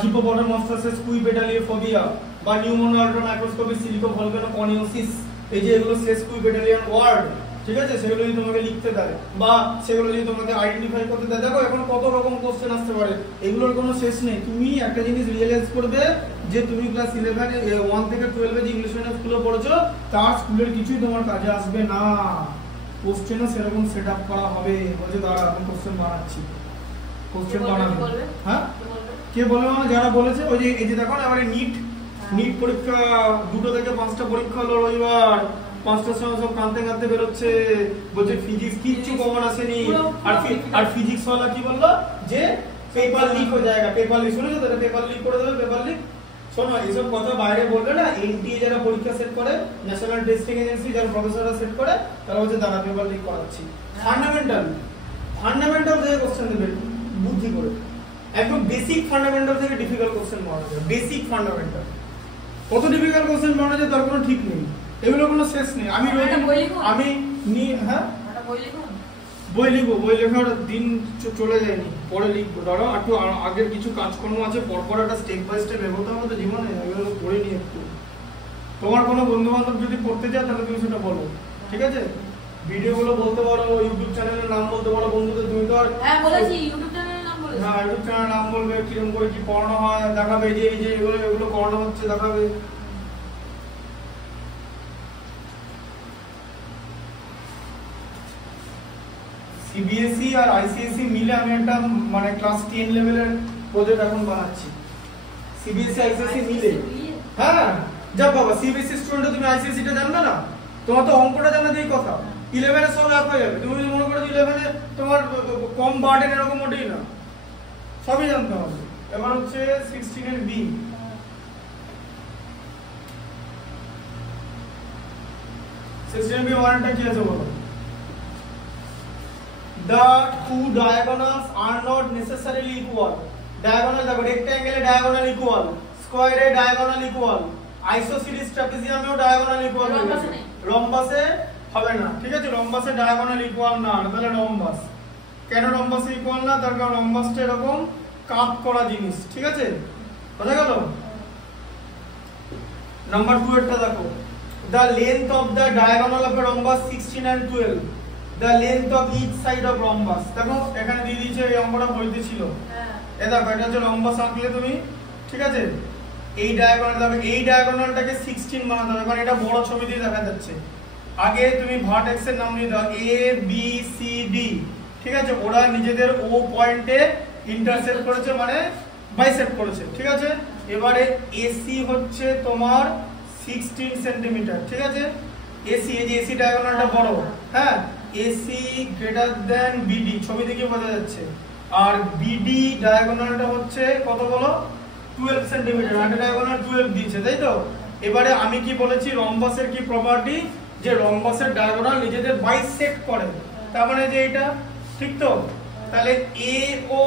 হিপোপটামাসটাসিস কুইপেটালিওফোবিয়া, বা নিউমোনো আল্ট্রা মাইক্রোস্কোপিক সিলিকোভলকানোকনিওসিস, এই যে এগুলো শেষ কুইপেটালিয়ান ওয়ার্ড, ঠিক আছে, সেগুলো যদি তোমাকে লিখতে দেয় বা সেগুলো যদি তোমাকে আইডেন্টিফাই করতে দেয়, দেখো এখন কত রকম কোশ্চেন আসতে পারে, এগুলোর কোনো শেষ নেই। তুমি একটা জিনিস রিয়েলাইজ করবে যে তুমি ক্লাস 1 থেকে 12 যে ইংলিশ মিডিয়াম স্কুলে পড়েছো, তার স্কুলের কিছুই তোমার কাজে আসবে না। কোশ্চেনও সেরকম সেট আপ করা হবে, বলছে দাঁড়া আমি কোশ্চেন বানাচ্ছি, কোশ্চেন বানাবে। হ্যাঁ, কে বলবে? যারা বলেছে, ওই যে এই যে দেখো না, এবারে নিট পরীক্ষা 2টা থেকে 5টা পরীক্ষা হলো রবিবার, 5টার সময় সব কাঁদতে কাঁদতে বেরোচ্ছে, বলছে ফিজিক্স কিচ্ছু কমন আসেনি। আর ফিজিক্স ওয়ালা কি বললো যে পেপার লিক হয়ে যায়গা, পেপার লিক, শুনেছো তো, পেপার লিক করে দেবে, পেপার লিক। শোনো, এইসব কথা বাইরে বললে না, এনটিএ যারা পরীক্ষা সেট করে, ন্যাশনাল টেস্টিং এজেন্সি যারা প্রফেসররা সেট করে, তারা হচ্ছে দাঁড়া পেপার লিক করাচ্ছি। ফান্ডামেন্টাল থেকে কোশ্চেন দেবে বুদ্ধি করে, একদম বেসিক ফান্ডামেন্টাল থেকে ডিফিকাল্ট কোশ্চেন বানানো যায়, বেসিক ফান্ডামেন্টাল। কত ডিফিকাল্ট কোশ্চেন বানানো যায় তার কোনো ঠিক নেই, এগুলো কোনো শেষ নেই। আমি হ্যাঁ বই লিখবো, বই লেখার দিন চলে যায়নি, পরে লিখবো, ধরো একটু আগের কিছু কাজকর্ম আছে, পরপর একটা স্টেপ বাই স্টেপ এগোতে হবে তো জীবনে, এগুলো পড়ে নিই একটু। তোমার কোনো বন্ধু বান্ধব যদি পড়তে চায় তাহলে তুমি সেটা বলো, ঠিক আছে। ভিডিওগুলো বলতে পারো, ইউটিউব চ্যানেলের নাম বলতে পারো বন্ধুদের, তুমি তো আর ইউটিউব চ্যানেলের নাম বলবে, কিরকম করে কি পড়ানো হয় দেখাবে, যে এই যে এগুলো পড়ানো হচ্ছে দেখাবে। সিবিএসই আর আইসিএসসি মিলে আমি একটা মানে ক্লাস 10 লেভেলের প্রজেক্ট এখন বানাচ্ছি, সিবিএসই আইসিএসসি মিলে। হ্যাঁ, যা বাবা, সিবিএসই স্টুডেন্ট তুমি আইসিএসসি টা জানবে না, তোমার তো অঙ্কটা জানা দিই কথা, 11 এ সব এক হয়ে যাবে। তুমি যদি মনে করো 11 এ তোমার কম বার্ডেন, এরকম মোটেই না, সবই জানতে হবে। এবার হচ্ছে 16 এর বি, ওয়ানটা কি আছে বলো? The two diagonals are not necessarily equal. Diagonal দেখো, rectangle এ diagonal equal, square এ diagonal equal, isosceles trapezium এও diagonal equal, রম্বাসে হবে না, ঠিক আছে, রম্বাসে diagonal equal না, তাহলে রম্বাস কেন রম্বাসে ইকুয়াল না? তার কারণ রম্বাসটা এরকম কাট করা জিনিস, ঠিক আছে, বোঝা গেল। নাম্বার 2 এরটা দেখো, the length of the diagonal of a rhombus 16 and 12, the length of each side of rhombus, দেখো এখানে দিয়ে দিয়েছে, এই অঙ্কটা বইতে ছিল, এই দেখো এটা হচ্ছে রম্বাস আঁকলে তুমি, ঠিক আছে, এই ডায়াগোনাল দেখো, এই ডায়াগোনালটাকে 16 বানাতে হবে, কারণ এটা বড় ছবি দিয়ে দেখা যাচ্ছে। আগে তুমি ভার্টেক্স এর নাম দিয়ে দাও এ বি সি ডি, ঠিক আছে, ওরা নিজেদের ও পয়েন্টে ইন্টারসেক্ট করেছে, মানে বাইসেক্ট করেছে, ঠিক আছে। এবারে এসি হচ্ছে তোমার 16 সেন্টিমিটার, ঠিক আছে, এসি, এই যে এসি ডায়াগোনালটা বড়, হ্যাঁ, এসি গ্রেটার দেন বিডি, ছবি দেখে বোঝা যাচ্ছে। আর বিডি ডায়াগোনালটা হচ্ছে কত বলো? 12 সেন্টিমিটার, একটা ডায়াগোনাল 12 দিয়েছে, তাই তো। এবারে আমি কি বলেছি, রম্বাসের কি প্রপার্টি, যে রম্বাসের ডায়াগোনাল নিজেদের বাইসেক্ট করে, তার মানে যে এটা, ঠিক তো। তাহলে এ ও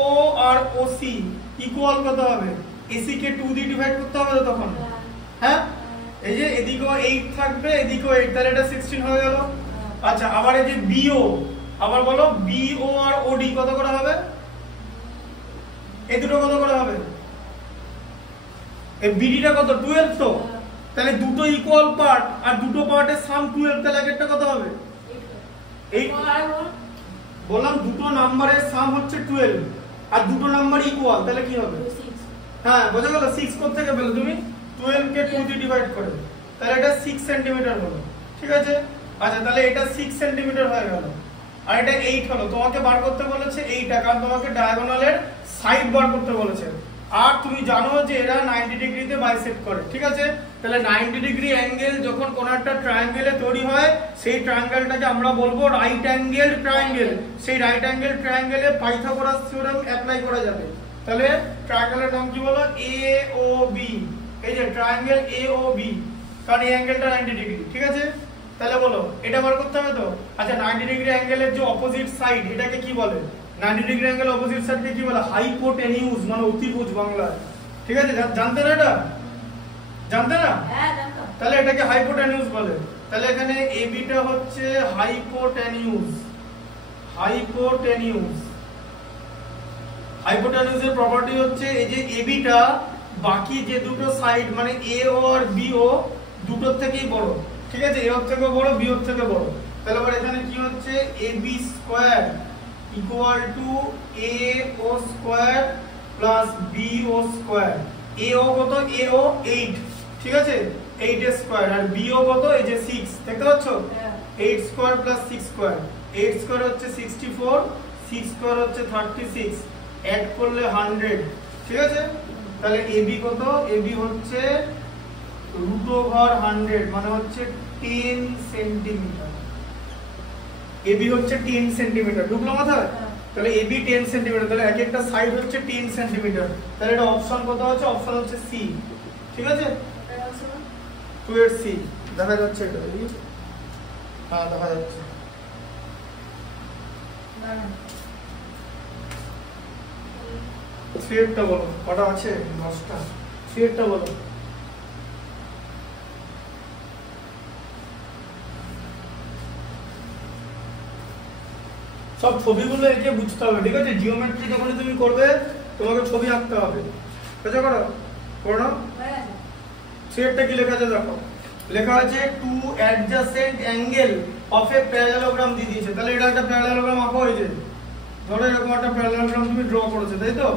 আর ওসি ইকুয়াল কত হবে? এসি কে 2 দিয়ে ডিভাইড করতে হবে তো তখন, হ্যাঁ, এই যে এদিকেও 8 থাকবে, এদিকেও 8, তাহলে এটা 16 হয়ে গেল। আচ্ছা, আবার এই যে BO, আবার বলো BO আর OD কত করে হবে? এই দুটো কত করে হবে? এই BD টা কত? 12 তো। তাহলে দুটো ইকুয়াল পার্ট আর দুটো পার্টের সাম 12, তাহলে একটা কত হবে? 8। বললাম দুটো নাম্বারের সাম হচ্ছে 12 আর দুটো নাম্বার ইকুয়াল, তাহলে কি হবে? হ্যাঁ, বোঝা গেল। 6 কোথা থেকে পেলে তুমি? 12 কে 2 দিয়ে ডিভাইড করে, তাহলে এটা 6 সেন্টিমিটার হলো। ঠিক আছে। আচ্ছা, তাহলে এটা 6 সেন্টিমিটার হয়ে গেল আর এটা 8 হলো। তোমাকে বার করতে বলেছে এইটা, কারণ তোমাকে ডায়াগোনালের সাইড বার করতে বলেছে। আর তুমি জানো যে এরা 90 ডিগ্রিতে বাইসেক্ট করে। ঠিক আছে। তাহলে 90 ডিগ্রি অ্যাঙ্গেল যখন কোন একটা ট্রায়াঙ্গেলে তৈরি হয়, সেই ট্রায়াঙ্গেলটাকে আমরা বলবো রাইট অ্যাঙ্গেল ট্রায়াঙ্গেল। সেই রাইট অ্যাঙ্গেল ট্রায়াঙ্গেলে পাইথাগোরাস থিওরেম অ্যাপ্লাই করা যাবে। তাহলে ট্রায়াঙ্গেলের নাম কি বলো? AOB। এই যে ট্রায়াঙ্গেল AOB, কারণ এই অ্যাঙ্গেলটা 90 ডিগ্রি। ঠিক আছে। তাহলে বলো এটা বার করতে হবে তো। আচ্ছা, 90 ডিগ্রি অ্যাঙ্গেলের যে অপোজিট সাইড, এটাকে কি বলে? 90 ডিগ্রি অ্যাঙ্গেল অপোজিট সাইডকে কি বলে? হাইপোটেনিউজ, মানে অতিভুজ বাংলায়। ঠিক আছে। জানতে না এটা? জানতে না? হ্যাঁ, জানতাম। তাহলে এটাকে হাইপোটেনিউজ বলে। তাহলে এখানে AB টা হচ্ছে হাইপোটেনিউজ। হাইপোটেনিউজ, হাইপোটেনিউজের প্রপার্টি হচ্ছে এই যে AB টা বাকি যে দুটো সাইড মানে AO আর BO দুটোর থেকেই বড়। ঠিক আছে। A এর থেকে বড়, B এর থেকে বড়। তাহলে আবার এখানে কি হচ্ছে? AB square equal to AO square plus BO square. AO কত? AO 8। ঠিক আছে। 8 এর স্কয়ার। আর BO কত? এই যে 6, দেখতে পাচ্ছ? 8 স্কয়ার প্লাস 6 স্কয়ার। 8 স্কয়ার হচ্ছে 64, 6 স্কয়ার হচ্ছে 36, অ্যাড করলে 100। ঠিক আছে। তাহলে AB কত? AB হচ্ছে √100, মানে হচ্ছে 10 সেন্টিমিটার। AB হচ্ছে 10 সেন্টিমিটার। ঢুকলো মাথায়? তাহলে AB 10 সেন্টিমিটার, তাহলে এক একটা সাইড হচ্ছে 10 সেন্টিমিটার। তাহলে এটা অপশন কত আছে? অপশন হচ্ছে C। ঠিক আছে। 2 C দেখা যাচ্ছে এটা? হ্যাঁ, দেখা যাচ্ছে। থ্রেডটা বলো কটা আছে? 10টা। থ্রেডটা বলো। সব ছবিগুলো এঁকে বুঝতে হবে। ঠিক আছে। জিওমেট্রি যখন তুমি করবে তোমাকে ছবি আঁকতে হবে। বুঝতে পারো? করো। থ্রেডটা কি লেখা আছে দেখো। লেখা আছে two adjacent angle of A parallelogram দিয়ে দিয়েছে। তাহলে এটা একটা প্যারালেলোগ্রাম আঁকো। এই যে ধরো এরকম একটা প্যারালেলোগ্রাম তুমি ড্র করেছো, তাই তো?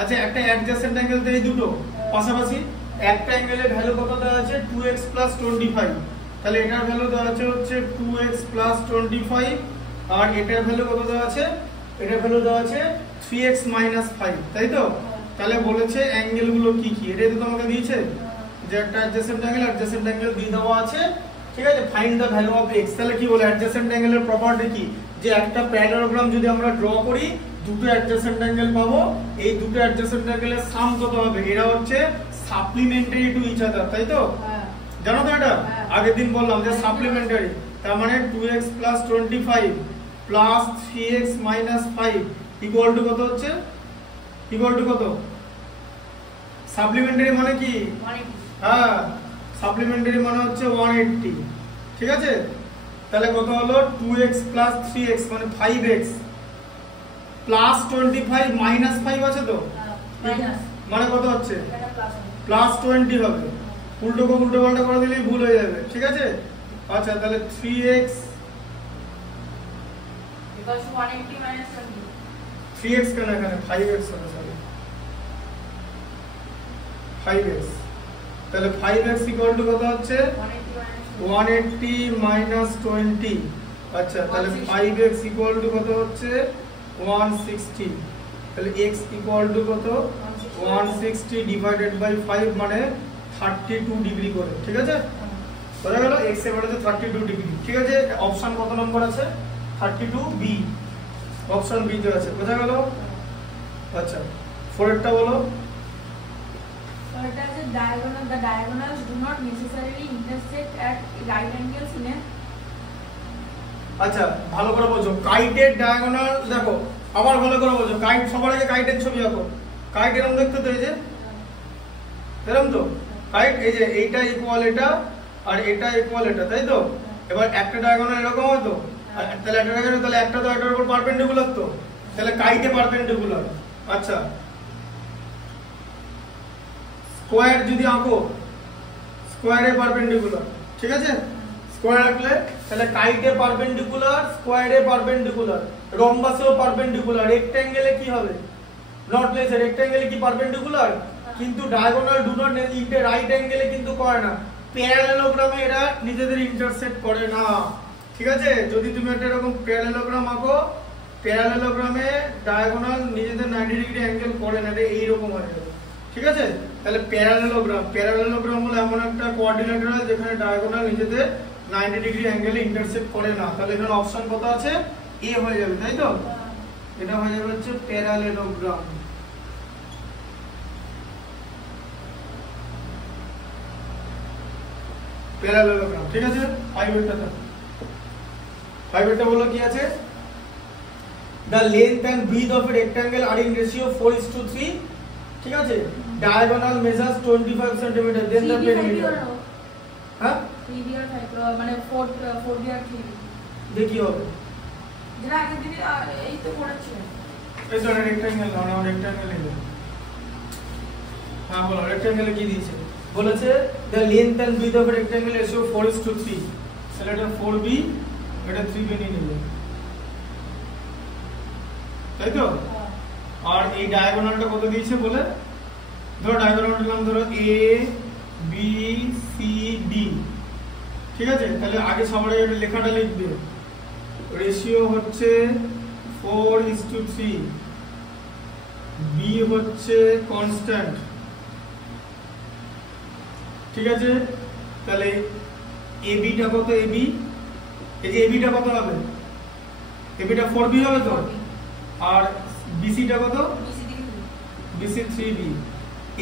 আচ্ছা, একটা অ্যাডজাসেন্ট অ্যাঙ্গেল তো এই দুটো পাশাপাশি। একটা অ্যাঙ্গেলের ভ্যালু কত দেওয়া আছে? 2x + 25। তাহলে এটার ভ্যালু দেওয়া আছে হচ্ছে 2x + 25 আর এটার ভ্যালু কত দেওয়া আছে? এটার ভ্যালু দেওয়া আছে 3x - 5, তাই তো? তাহলে বলেছে অ্যাঙ্গেল গুলো কি কি, এটাই তো তোমাকে দিয়েছে যে একটা অ্যাডজেসেন্ট অ্যাঙ্গেল দিয়ে দেওয়া আছে। ঠিক আছে। Find the value of x। তাহলে কি বলে? অ্যাডজেসেন্ট অ্যাঙ্গেলের প্রপার্টি কি? যে একটা প্যারালেলোগ্রাম যদি আমরা ড্র করি, দুটো অ্যাডজেসেন্ট অ্যাঙ্গেল পাবো। এই দুটো অ্যাডজেসেন্ট অ্যাঙ্গেলের সাম কত হবে? এরা হচ্ছে সাপ্লিমেন্টারি টু ইচ আদার, তাই তো? জানো তো এটা? আগের দিন বললাম যে সাপ্লিমেন্টারি। তার মানে 2x + 25 plus 3x - 5 equal to কত হচ্ছে? ইকুয়াল টু কত? সাপ্লিমেন্টারি মানে কি? হ্যাঁ, সাপ্লিমেন্টারি মানে হচ্ছে 180। ঠিক আছে। তাহলে কত হলো? 2x + 3x মানে 5x প্লাস 25 মাইনাস 5 আছে তো, মানে কত হচ্ছে? প্লাস 20 হবে। উল্টো পাল্টা করে দিলেই ভুল হয়ে যাবে। ঠিক আছে। আচ্ছা, তাহলে 3x 3x কেন এখানে 5x হবে? Sorry 5x। তাহলে 5x ইকুয়াল টু কত হচ্ছে? 180 মাইনাস 20। আচ্ছা, তাহলে 5x ইকুয়াল টু কত হচ্ছে? 160। তাহলে x ইকুয়াল টু কত? 160 ডিভাইডেড বাই 5 মানে 32 ডিগ্রি করে। ঠিক আছে। বোঝা গেল? x এর মান হচ্ছে 32 ডিগ্রি। ঠিক আছে। অপশন কত নম্বর আছে? 32B। অপশন বি তে আছে। বোঝা গেল? আচ্ছা, 4 এরটা বলো। The diagonals do not necessarily intersect at right angles in a। আচ্ছা, ভালো করে বোঝো। কাইটের ডায়াগোনাল দেখো, আবার ভালো করে বোঝো। কাইট, সবার আগে কাইটের ছবি আঁকো। কাইট এরকম দেখতে তো, এই যে এরকম তো। রাইট? এই যে এইটা ইকুয়াল এটা আর এটা ইকুয়াল এটা, তাই তো? এবার একটা ডায়াগোনাল এরকম হয় তো, তাহলে একটা ডায়াগোনাল, তাহলে একটা তো এটার উপর পারপেন্ডিকুলার তো, তাহলে কাইটে পারপেন্ডিকুলার। আচ্ছা, স্কয়ার যদি আঁকো, স্কয়ারে পারপেন্ডিকুলার, ঠিক আছে? স্কয়ার আঁকলে তাহলে কাইটে পারপেন্ডিকুলার, স্কয়ারে পারপেন্ডিকুলার, রম্বাসেও পারপেন্ডিকুলার, রেক্ট্যাঙ্গেলে কি হবে? নট লেস, রেক্ট্যাঙ্গেলে কি পারপেন্ডিকুলার? কিন্তু diagonal do not inter right অ্যাঙ্গেলে কিন্তু করে না, প্যারালেলোগ্রামে এরা নিজেদের ইন্টারসেক্ট করে না, ঠিক আছে? যদি তুমি একটা এরকম প্যারালেলোগ্রাম আঁকো, প্যারালেলোগ্রামে ডায়াগোনাল নিজেদের 90 ডিগ্রি অ্যাঙ্গেল করে না, এটা এইরকম হয়ে যাবে, ঠিক আছে? তাহলে প্যারালেলোগ্রাম হলো এমন একটা কোয়াড্রিল্যাটারাল যেখানে ডায়াগোনাল নিজেদের 90 ডিগ্রি অ্যাঙ্গেলে ইন্টারসেক্ট করে না। তাহলে এখানে অপশন কত আছে? এ হয়ে যাবে, তাই তো? এটা হয়ে যাবে হচ্ছে প্যারালেলোগ্রাম। প্যারালেলোগ্রাম, ঠিক আছে? 5 এরটা বলো কি আছে? The length and width of a rectangle are in ratio 4:3, ঠিক আছে? Diagonal measures 25 cm, then the perimeter, হ্যাঁ 3D আর 5 মানে 4D আর 3D দেখি হবে, যেটা আগে দিন এই তো করেছে, এই তো রেক্ট্যাঙ্গেল না, রেক্ট্যাঙ্গেল এলো। হ্যাঁ বলো, রেক্ট্যাঙ্গেলে কি দিয়েছে? বলেছে the length and width of a rectangle ratio 4:3, তাহলে এটা 4b, এটা 3b নিয়ে নিলে, তাই তো? আর এই ডায়াগোনালটা কত দিয়েছে বলে? ধরো ডায়াগোনালটার নাম ধরো a b c d, ঠিক আছে? তাহলে আগে সবার আগে এটা লেখাটা লিখবে, রেশিও হচ্ছে 4:3, b হচ্ছে কনস্ট্যান্ট, ঠিক আছে? তাহলে ab টা কত? ab, এই যে ab টা কত হবে? ab টা 4b হবে তো, আর bc টা কত? bc 3b,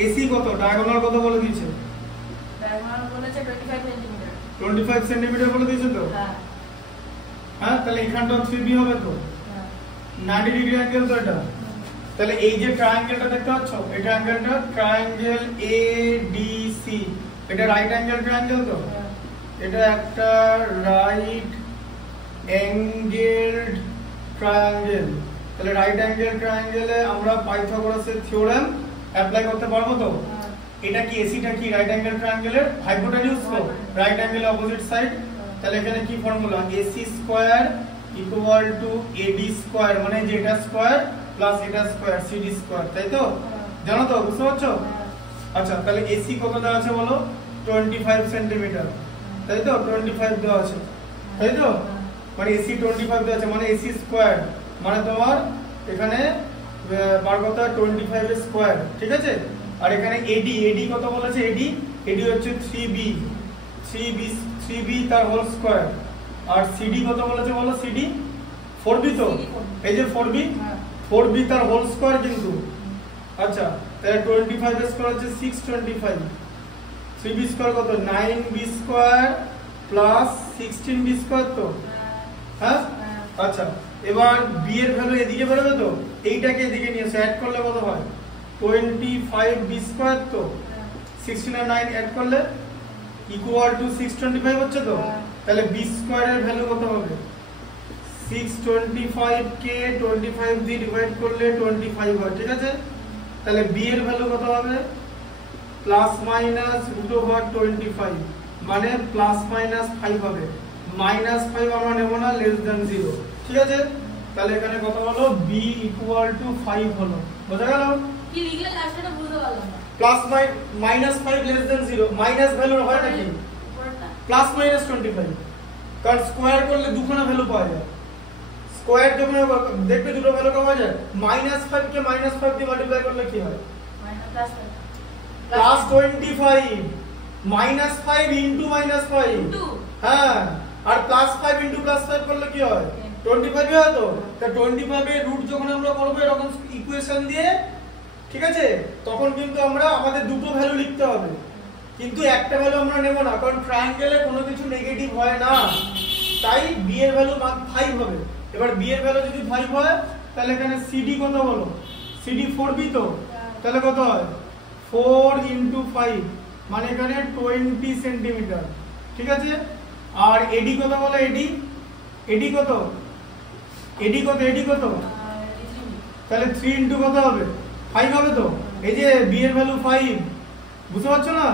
ac কত? ডায়াগোনাল কত বলে দিয়েছে? ডায়াগোনাল বলেছে 25 সেমি, 25 সেন্টিমিটার বলে দিয়েছে তো, হ্যাঁ হ্যাঁ? তাহলে এখানটা 3b হবে তো, হ্যাঁ 90 ডিগ্রি অ্যাঙ্গেল তো এটা। তাহলে এই যে ট্রায়াঙ্গেলটা দেখতে পাচ্ছ, এই ট্রায়াঙ্গেলটা ট্রায়াঙ্গেল ADC, এটা রাইট অ্যাঙ্গেল ট্রায়াঙ্গেল তো, এটা একটা রাইট অ্যাঙ্গেলড ট্রায়াঙ্গেল। তাহলে রাইট অ্যাঙ্গেল ট্রায়াঙ্গেলে আমরা পাইথাগোরাসের থিওরেম অ্যাপ্লাই করতে পারবো তো? এটা কি এসিটা কি রাইট অ্যাঙ্গেল ট্রায়াঙ্গেলের হাইপোটেনিউস তো, রাইট অ্যাঙ্গেল অপোজিট সাইড। তাহলে এখানে কি formula? AC square equal to AD square, মানে যে এটা স্কয়ার প্লাস এটা স্কয়ার CD স্কয়ার, তাই তো? জানো তো, বুঝতে পারছো? আচ্ছা, তাহলে AC কত দেওয়া আছে বলো? 25 সেন্টিমিটার, তাই তো? 25 দেওয়া আছে, তাই তো? মানে AC 25 দেওয়া আছে, মানে AC স্কয়ার, মানে তোমার এখানে বার কথা 25 এর স্কয়ার, ঠিক আছে? আর এখানে AD কত বলেছে? AD হচ্ছে 3b তার হোল স্কয়ার। আর CD কত বলেছে বলো? CD 4b তো, এই যে 4b তার হোল স্কয়ার কিন্তু। আচ্ছা, তাহলে 25 এর স্কয়ার হচ্ছে 625, 3b স্কয়ার কত? 9b square plus 16b square তো, হ্যাঁ? আচ্ছা, এবার b এর ভ্যালু এদিকে বেরোবে তো, এইটাকে এদিকে নিয়ে এসে অ্যাড করলে কত হয়? 25b স্কয়ার তো, 16 আর 9 অ্যাড করলে ইকুয়াল টু 625 হচ্ছে তো। তাহলে b স্কয়ারের ভ্যালু কত হবে? 625 কে 25 দিয়ে ডিভাইড করলে 25 হয়, ঠিক আছে? তাহলে b এর ভ্যালু কত হবে? প্লাস মাইনাস √25, মানে প্লাস মাইনাস 5 হবে। -5 আমরা নেব না, লেস দ্যান 0, ঠিক আছে? তাহলে এখানে কত হলো? b ইকুয়াল টু 5 হলো, বোঝা গেল? কি লিখলে লাস্টটা বুঝতে পারলাম না। Plus -5 less than 0, minus value হয় নাকি? প্লাস মাইনাস 25, কারণ স্কয়ার করলে দুখানা ভ্যালু পাওয়া যায়। স্কয়ার যখন দেখবে দুটো ভ্যালু পাওয়া যায়, -5 কে -5 দিয়ে মাল্টিপ্লাই করলে কি হয়? প্লাস 25, -5 ইনটু -5, হ্যাঁ, আর +5 ইনটু +5 করলে কি হয়? 25 হয় তো। তা 25 এর রুট যখন আমরা করব এরকম ইকুয়েশন দিয়ে, ঠিক আছে, তখন কিন্তু আমরা আমাদের দুটো ভ্যালু লিখতে হবে, কিন্তু একটা ভ্যালু আমরা নেব না, কারণ ট্রায়াঙ্গেলে কোনো কিছু নেগেটিভ হয় না, তাই b এর ভ্যালু 5 হবে। এবার b এর ভ্যালু যদি 5 হয়, তাহলে এখানে CD কত হলো? CD 4b তো, তাহলে কত হয়? 4 ইনটু 5 মানে এখানে 20 সেন্টিমিটার, ঠিক আছে। আর এডি কত বলো, এডি এডি কত, এডি কত, এডি কত, তাহলে 3 ইনটু কত হবে, 5 হবে তো। এই যে বি এর ভ্যালু 5, বুঝতে পারছো না?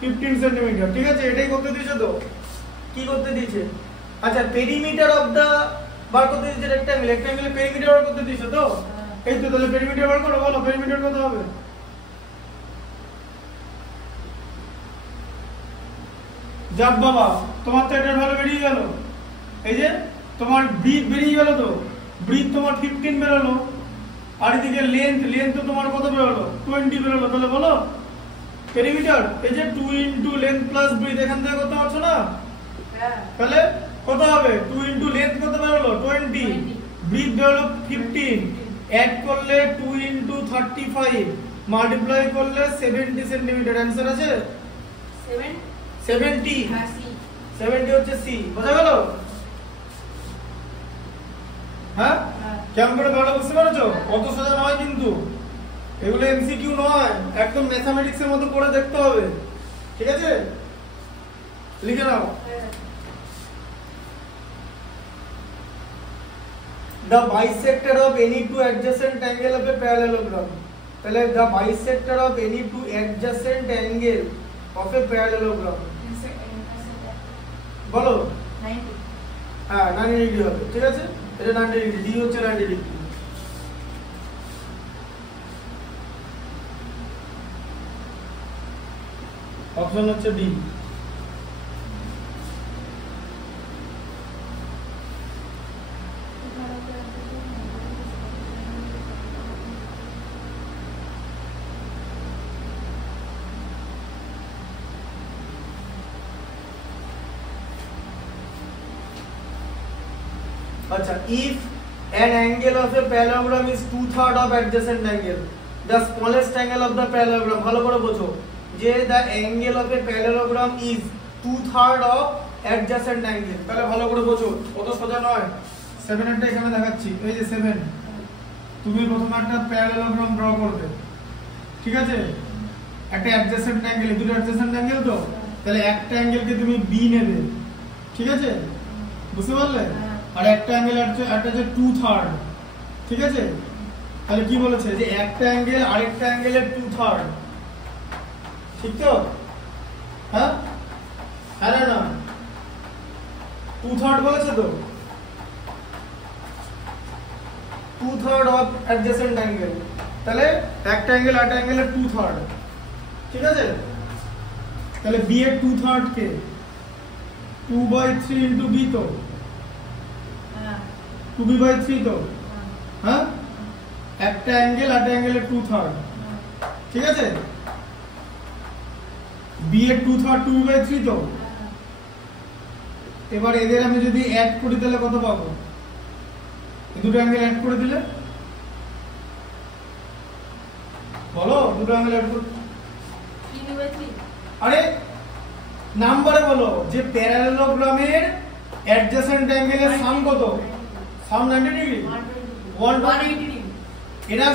15 সেন্টিমিটার, ঠিক আছে। এটাই করতে দিয়েছে তো, কি করতে দিয়েছে? আচ্ছা, পেরিমিটার অফ দা বার করতে দিয়েছে রেক্ট্যাঙ্গেল, রেক্ট্যাঙ্গেলের পেরিমিটার বার করতে দিয়েছে তো। এই তো, তাহলে পেরিমিটার বার করো, বলো পেরিমিটার কত হবে? যাক বাবা, তোমার তো এটার ভ্যালু বেরিয়ে গেল। এই যে তোমার ব্রিথ বেরিয়ে গেল তো, ব্রিথ তোমার 15 বেরোলো, আর এদিকে লেন্থ, লেন্থ তো তোমার কত বেরোলো, 20 বেরোলো। তাহলে বলো পেরিমিটার, এই যে 2 ইনটু লেন্থ প্লাস ব্রিথ, এখান থেকে করতে পারছো না? তাহলে কত হবে, 2 ইনটু লেন্থ কত বেরোলো, 20, ব্রিথ বেরোলো 15, অ্যাড করলে 2 ইনটু 35, মাল্টিপ্লাই করলে 70 সেন্টিমিটার। অ্যানসার আছে 70, 70 হচ্ছে সি। বোঝা গেল? হ্যাঁ, কেমন করে বেরোলো বুঝতে পারছো? কত সোজা নয় কিন্তু, এগুলো এমসিকিউ নয়, একদম ম্যাথমেটিক্সের মতো করে দেখতে হবে, ঠিক আছে। লিখে নাও, the bisector of any two adjacent angle of a parallelogram। তাহলে the bisector of any two adjacent angle of a parallelogram, বলো 90। হ্যাঁ 90 ডিগ্রি হবে, ঠিক আছে। এটা 90 ডিগ্রি, ডি হচ্ছে 90 ডিগ্রি। অপশন হচ্ছে ডি। আচ্ছা, if an angle of a parallelogram is 2/3 of adjacent angle, the smallest angle of the parallelogram, ভালো করে বোঝো যে the angle of a parallelogram is 2/3 of adjacent angle। তাহলে ভালো করে বোঝো, কত সোজা নয়। 7 এরটা এখানে দেখাচ্ছি, এই যে 7, তুমি প্রথমে একটা প্যারালেলোগ্রাম ড্র করবে, ঠিক আছে। একটা অ্যাডজেসেন্ট অ্যাঙ্গেল, দুটো অ্যাডজেসেন্ট অ্যাঙ্গেল তো, তাহলে একটা অ্যাঙ্গেলকে তুমি বি নেবে, ঠিক আছে, বুঝতে পারলে। আর একটা অ্যাঙ্গেল একটা যে 2/3, ঠিক আছে। তাহলে কি বলেছে যে একটা অ্যাঙ্গেল আরেকটা অ্যাঙ্গেলের 2/3, ঠিক তো? হ্যাঁ হ্যাঁ না 2/3 বলেছে তো, 2/3 অফ অ্যাডজেসেন্ট অ্যাঙ্গেল। তাহলে একটা অ্যাঙ্গেল আরেকটা অ্যাঙ্গেলের 2/3, ঠিক আছে। তাহলে বি এর 2/3 কে 2/3 ইনটু বি তো, 2b/3 তো, হ্যাঁ। একটা অ্যাঙ্গেল আর একটা অ্যাঙ্গেলের 2/3, ঠিক আছে। বি এর 2/3 2b/3 তো। এবার এদের আমি যদি অ্যাড করি তাহলে কত পাবো? এই দুটো অ্যাঙ্গেল অ্যাড করে দিলে বলো, দুটো অ্যাঙ্গেল অ্যাড করে, আরে নাম্বারে বলো যে প্যারালেলোগ্রামের অ্যাডজেসেন্ট অ্যাঙ্গেলের সাম কত? সাম 90 ডিগ্রি, 120 ডিগ্রি। এটা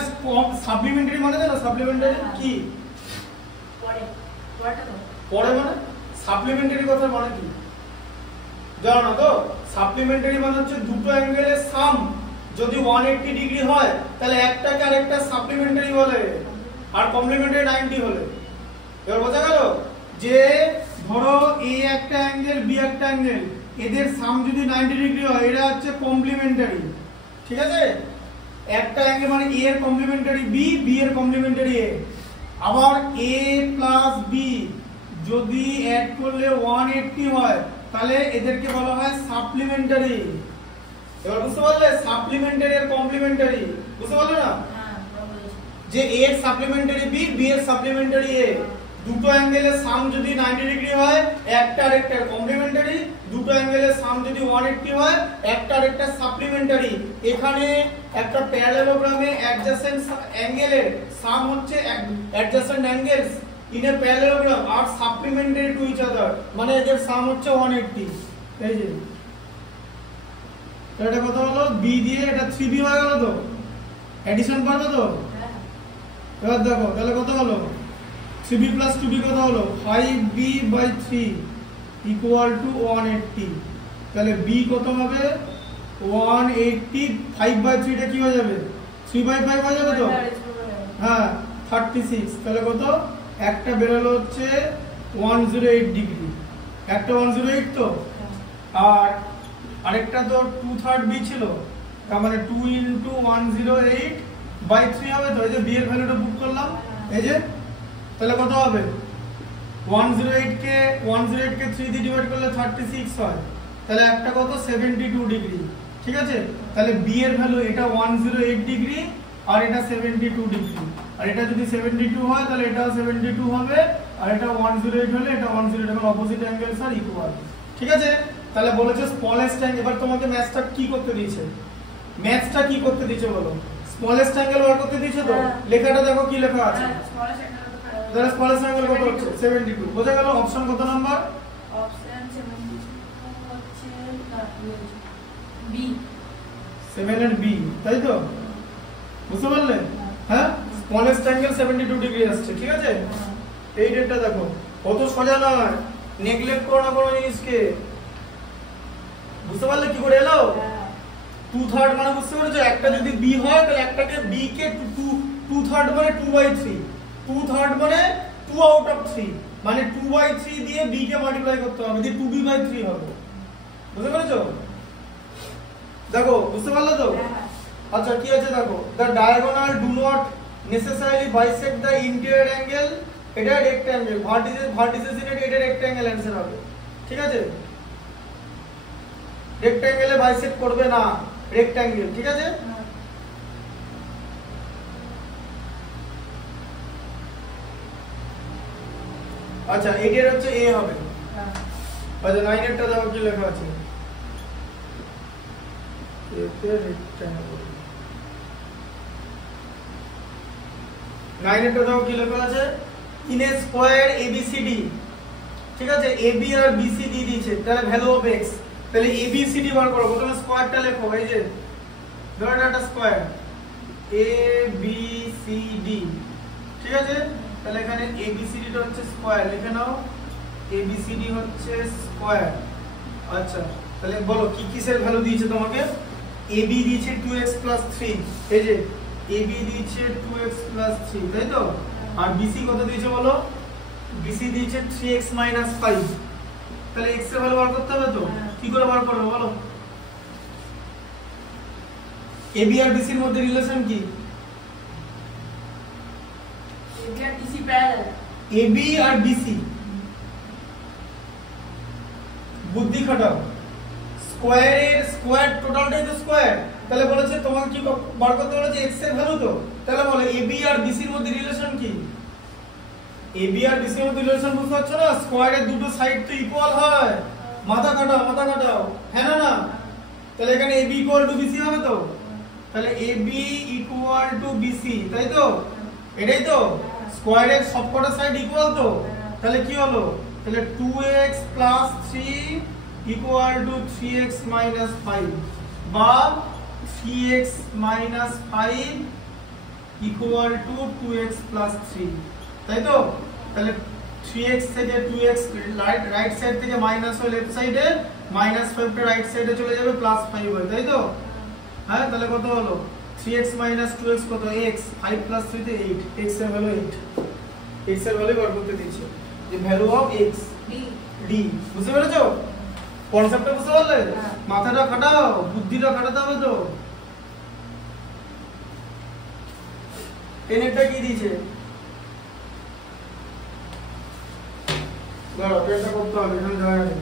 সাপ্লিমেন্টারি মানে জানো? সাপ্লিমেন্টারি কি পরে মানে সাপ্লিমেন্টারি কথা মানে কি জানো না তো? সাপ্লিমেন্টারি মানে হচ্ছে দুটো অ্যাঙ্গেলের সাম যদি 180 ডিগ্রি হয় তাহলে একটাকে আরেকটা সাপ্লিমেন্টারি বলে, আর কমপ্লিমেন্টারি 90 হলে। এবার বোঝা গেল যে ধরো এ একটা অ্যাঙ্গেল বি একটা অ্যাঙ্গেল, এদের সাম যদি 90 ডিগ্রি হয় এরা হচ্ছে কমপ্লিমেন্টারি, ঠিক আছে। একটা অ্যাঙ্গেল মানে এ এর কমপ্লিমেন্টারি বি, বি এর কমপ্লিমেন্টারি এ। আবার এ প্লাস বি যদি অ্যাড করলে 180 হয় তাহলে এদেরকে বলা হয় সাপ্লিমেন্টারি। এবার বুঝতে পারলে সাপ্লিমেন্টারি আর কমপ্লিমেন্টারি, বুঝতে পারলে না? যে এ এর সাপ্লিমেন্টারি বি, বি এর সাপ্লিমেন্টারি এ। দুটো অ্যাঙ্গেলের সাম যদি 90 ডিগ্রি হয় একটা আরেকটার কমপ্লিমেন্টারি, দুটো অ্যাঙ্গেলের সাম যদি 180 হয় একটা আরেকটা সাপ্লিমেন্টারি। এখানে একটা প্যারালেলোগ্রামে অ্যাডজেসেন্ট অ্যাঙ্গেলের সাম হচ্ছে adjacent angles in a parallelogram আর সাপ্লিমেন্টারি টু ইচ আদার, মানে এদের সাম হচ্ছে 180। এই যে এটা কত হলো? বি দিয়ে এটা 3b হয়ে গেল তো, এডিশন পাবে তো। এবার দেখো তাহলে কত হলো? 3b plus 2b কত হলো 5b by 3 equal to 180 তাহলে b কত হবে 180 5 by 3 টা কি হয়ে যাবে 3 by 5 হয়ে যাবে তো হ্যাঁ 36 তাহলে কত একটা বেরোলো হচ্ছে 108 ডিগ্রি একটা 108 তো আর আরেকটা তো 2/3 b ছিল তার মানে 2 into 108 by 3 হবে তো এই যে b এর ভ্যালুটা পুট করলাম এই যে তাহলে কত হবে 108 কে 3 দিয়ে ডিভাইড করলে 36 হয় তাহলে একটা কত 72 ডিগ্রি ঠিক আছে তাহলে b এর ভ্যালু এটা 108 ডিগ্রি আর এটা 72 ডিগ্রি আর এটা যদি 72 হয় তাহলে এটাও 72 হবে আর এটা 108 হলে এটা 108 এখন অপোজিট অ্যাঙ্গেলস আর ইকুয়াল ঠিক আছে তাহলে বলেছে স্মলেস্ট অ্যাঙ্গেল এবার তোমাকে ম্যাথটা কি করতে দিয়েছে বলো স্মলেস্ট অ্যাঙ্গেল বার করতে দিয়েছে তো লেখাটা দেখো কি লেখা আছে তাহলে স্মলেস্ট অ্যাঙ্গেল কত হচ্ছে 72 বোঝা গেল অপশন কত নাম্বার অপশন 72 হচ্ছে বি 7 এর বি তাই তো বুঝতে পারলে হ্যাঁ স্মলেস্ট অ্যাঙ্গেল 72 ডিগ্রি আসছে ঠিক আছে এই ডেটটা দেখো কত সোজা নয় নেগলেক্ট করো না কোনো জিনিসকে বুঝতে পারলে কি করে এলো 2/3 মানে বুঝতে পেরেছো একটা যদি b হয় তাহলে একটাকে b কে 2/3 মানে 2/3 2/3 মানে 2 আউট অফ 3 মানে 2/3 দিয়ে b কে মাল্টিপ্লাই করতে হবে দিয়ে 2b/3 হবে বুঝতে পেরেছো দেখো বুঝতে পারলে তো আচ্ছা কি আছে দেখো the diagonal do not necessarily bisect the interior angle এটা রেক্ট্যাঙ্গেল ভার্টিসেস ইন এটা রেক্ট্যাঙ্গেল অ্যানসার হবে ঠিক আছে রেক্ট্যাঙ্গেলে বাইসেক্ট করবে না রেক্ট্যাঙ্গেল ঠিক আছে আচ্ছা এটার হচ্ছে a হবে আচ্ছা 9 এরটা দেখো কি লেখা আছে এতে রেক্ট্যাঙ্গেল 9 এরটা দেখো কি লেখা আছে ইন এ স্কয়ার ABCD ঠিক আছে AB আর BC দিয়ে দিয়েছে তাহলে ভ্যালু অফ x তাহলে ABCD বার করো প্রথমে স্কয়ারটা লেখো এই যে ধরো এটা স্কয়ার ABCD ঠিক আছে তাহলে এখানে ABCD টা হচ্ছে স্কয়ার লিখে নাও ABCD হচ্ছে স্কয়ার আচ্ছা তাহলে বলো কি কিসের ভ্যালু দিয়েছে তোমাকে AB দিয়েছে 2x 3 এই যে AB দিয়েছে 2x 3 তাই তো আর BC কত দিয়েছে বলো BC দিয়েছে 3x 5 তাহলে x এর ভ্যালু বার করতে হবে তো কি করে বার করবে বলো AB আর BC এর মধ্যে রিলেশন কি AB আর BC প্যারালাল AB আর BC বুদ্ধি খাটাও স্কয়ারের স্কয়ার টোটালটাই তো স্কয়ার তাহলে বলেছে তোমাকে কি বার করতে বলেছে x এর ভ্যালু তো তাহলে বলো AB আর BC এর মধ্যে রিলেশন কি AB আর BC এর মধ্যে রিলেশন বুঝতে পারছো না স্কয়ারের দুটো সাইড তো ইকুয়াল হয় মাথা কাটাও হ্যাঁ না তাহলে এখানে AB = BC হবে তো তাহলে AB = BC তাই তো এটাই তো স্কয়ারের সবকটা সাইড ইকুয়াল তো তাহলে কি হলো তাহলে 2x 3 = 3x - 5 বা 3x - 5 = 2x + 3 তাই তো তাহলে 3x থেকে 2x রাইট সাইড থেকে মাইনাস হয় লেফট সাইডে -5 টা রাইট সাইডে চলে যাবে +5 হয় তাই তো হ্যাঁ তাহলে কত হলো 3x - 2x কত x 5 + 3 তে 8 x এর ভ্যালু 8 x এর ভ্যালু বার করতে দিয়েছে যে ভ্যালু অফ x d বুঝতে পেরেছো কনসেপ্টটা বুঝতে পারলে মাথাটা খাটাও বুদ্ধিটা খাটাতে হবে তো পেনটা কি দিয়েছে দাঁড়াও পেনটা করতে হবে এখানে জায়গা নেই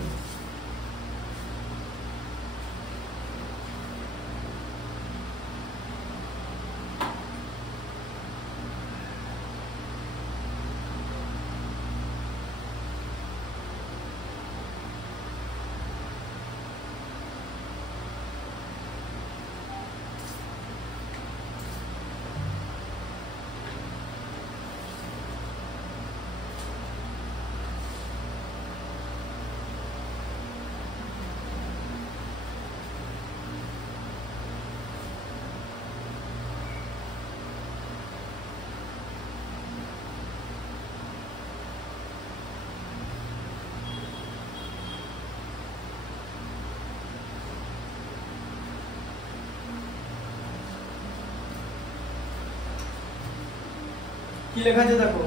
কি লেখা আছে দেখো,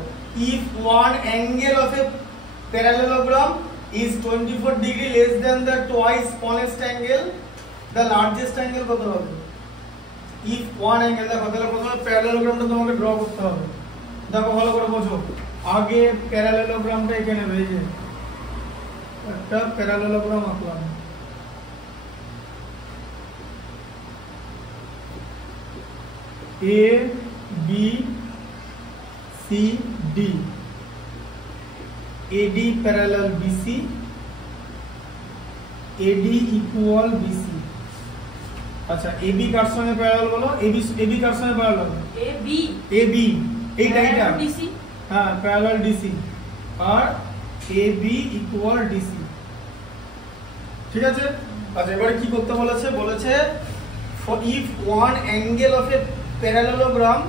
if one angle of a parallelogram is 24 degree less than the twice smallest angle, the largest angle কত হবে? if one angle, দেখো তাহলে প্রথমে প্যারালেলোগ্রামটা তোমাকে ড্র করতে হবে। দেখো ভালো করে বোঝো, আগে প্যারালেলোগ্রামটা এখানে নেবে, এই যে একটা প্যারালেলোগ্রাম আঁকলাম, A B C D, AD parallel BC, AD equal BC। আচ্ছা AB কার সঙ্গে প্যারালাল বলো, AB কার সঙ্গে প্যারালাল? AB এইটা DC, হ্যাঁ প্যারালাল DC, আর AB equal DC, ঠিক আছে। আচ্ছা এবারে কি করতে বলেছে, বলেছে if one angle of a parallelogram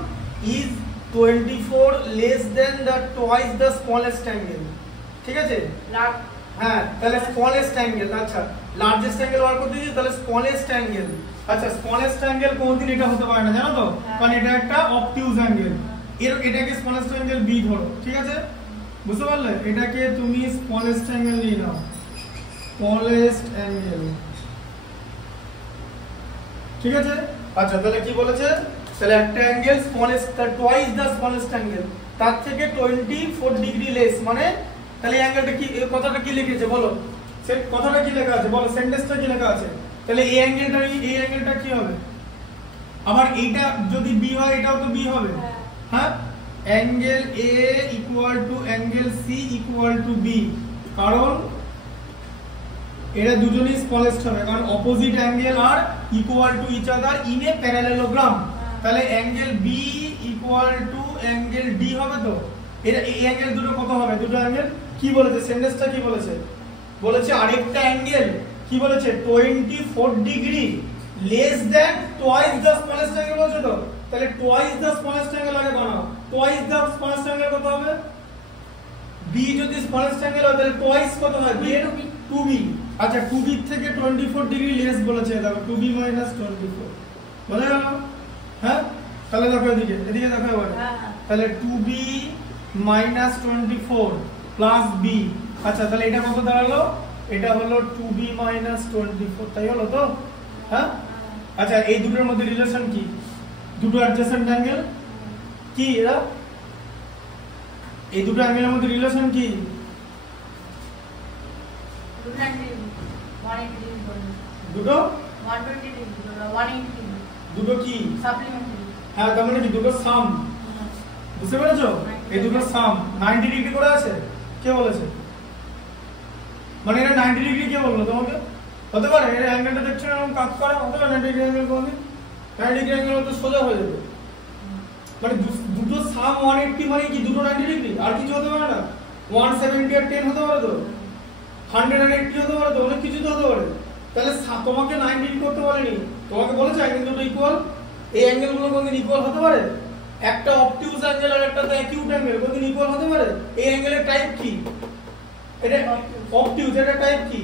is 24 less than the twice the smallest angle, ঠিক আছে। হ্যাঁ তাহলে smallest angle, আচ্ছা largest angle বার করতে দিয়েছি, তাহলে smallest angle, আচ্ছা smallest angle কোনদিন এটা হতে পারে না জানো তো, কারণ এটা একটা obtuse angle, এটাকে smallest angle B ধরো, ঠিক আছে, বুঝতে পারলে? এটাকে তুমি smallest angle নিয়ে নাও, smallest angle, ঠিক আছে। আচ্ছা তাহলে কি বলেছে, তাহলে একটা অ্যাঙ্গেল স্মলেস্ট, তার টুয়াইস দা স্মলেস্ট অ্যাঙ্গেল, তার থেকে 24 ডিগ্রি লেস, মানে তাহলে এই অ্যাঙ্গেলটা কি, এই কথাটা কি লিখেছে বলো, সেট কথাটা কি লেখা আছে বলো, সেন্টেন্সটা কি লেখা আছে? তাহলে এই অ্যাঙ্গেলটা কি হবে? আবার এইটা যদি বি হয় এটাও তো বি হবে, হ্যাঁ। Angle A equal to angle C equal to B, কারণ এরা দুজনেই স্মলেস্ট হবে, কারণ opposite angle are equal to each other in a parallelogram. তাহলে angle B equal to angle D হবে তো, এটা এই অ্যাঙ্গেল দুটো কত হবে? দুটো অ্যাঙ্গেল কি বলেছে, সেন্টেন্সটা কি বলেছে, বলেছে আরেকটা অ্যাঙ্গেল কি বলেছে 24 degree less than twice the smallest angle বলেছে তো, তাহলে টুয়াইস দ্য স্মলেস্ট অ্যাঙ্গেল আগে বানাও, টুয়াইস দ্য স্মলেস্ট অ্যাঙ্গেল কত হবে? বি যদি স্মলেস্ট অ্যাঙ্গেল হয় তাহলে টুয়াইস কত হয়? বি এর 2b, আচ্ছা 2b থেকে 24 ডিগ্রি লেস বলেছে, দেখো 2b - 24 বোঝা গেল, হ্যাঁ। তাহলে দেখো এদিকে দেখো এবারে, তাহলে 2b - 24 প্লাস b, আচ্ছা তাহলে এটা কত দাঁড়ালো? এটা হলো 2b - 24, তাই হলো তো, হ্যাঁ। আচ্ছা এই দুটোর মধ্যে রিলেশন কি? দুটো অ্যাডজেসেন্ট অ্যাঙ্গেল কি এরা, এই দুটো অ্যাঙ্গেলের মধ্যে রিলেশন কি? দুটো 120 ডিগ্রি, 180 ডিগ্রি, দুটো কি সাপ্লিমেন্টারি, হ্যাঁ তার মানে কি দুটো সাম, বুঝতে পেরেছো? এই দুটো সাম 90 ডিগ্রি করে আছে, কে বলেছে? মানে এটা 90 ডিগ্রি কে বললো তোমাকে? হতে পারে এর অ্যাঙ্গেলটা দেখছো না এরকম কাট করা, হতে পারে 90 ডিগ্রি অ্যাঙ্গেল কোনদিন 90 ডিগ্রি অ্যাঙ্গেল তো সোজা হয়ে যাবে, মানে দুটো সাম 180 মানে কি দুটো 90 ডিগ্রি, আর কিছু হতে পারে না? 170 আর 10 হতে পারে তো, 100 আর 80 হতে পারে তো, অনেক কিছু তো হতে পারে। তাহলে তোমাকে 90 ডিগ্রি করতে বলেনি, তোমাকে বলেছে অ্যাঙ্গেল দুটো ইকুয়াল, এই অ্যাঙ্গেলগুলো কোনদিন ইকুয়াল হতে পারে? একটা অবটিউজ অ্যাঙ্গেল আর একটা অ্যাকিউট অ্যাঙ্গেল কোনদিন ইকুয়াল হতে পারে? এই অ্যাঙ্গেলের টাইপ কি? এটা অবটিউজ, এটা টাইপ কি?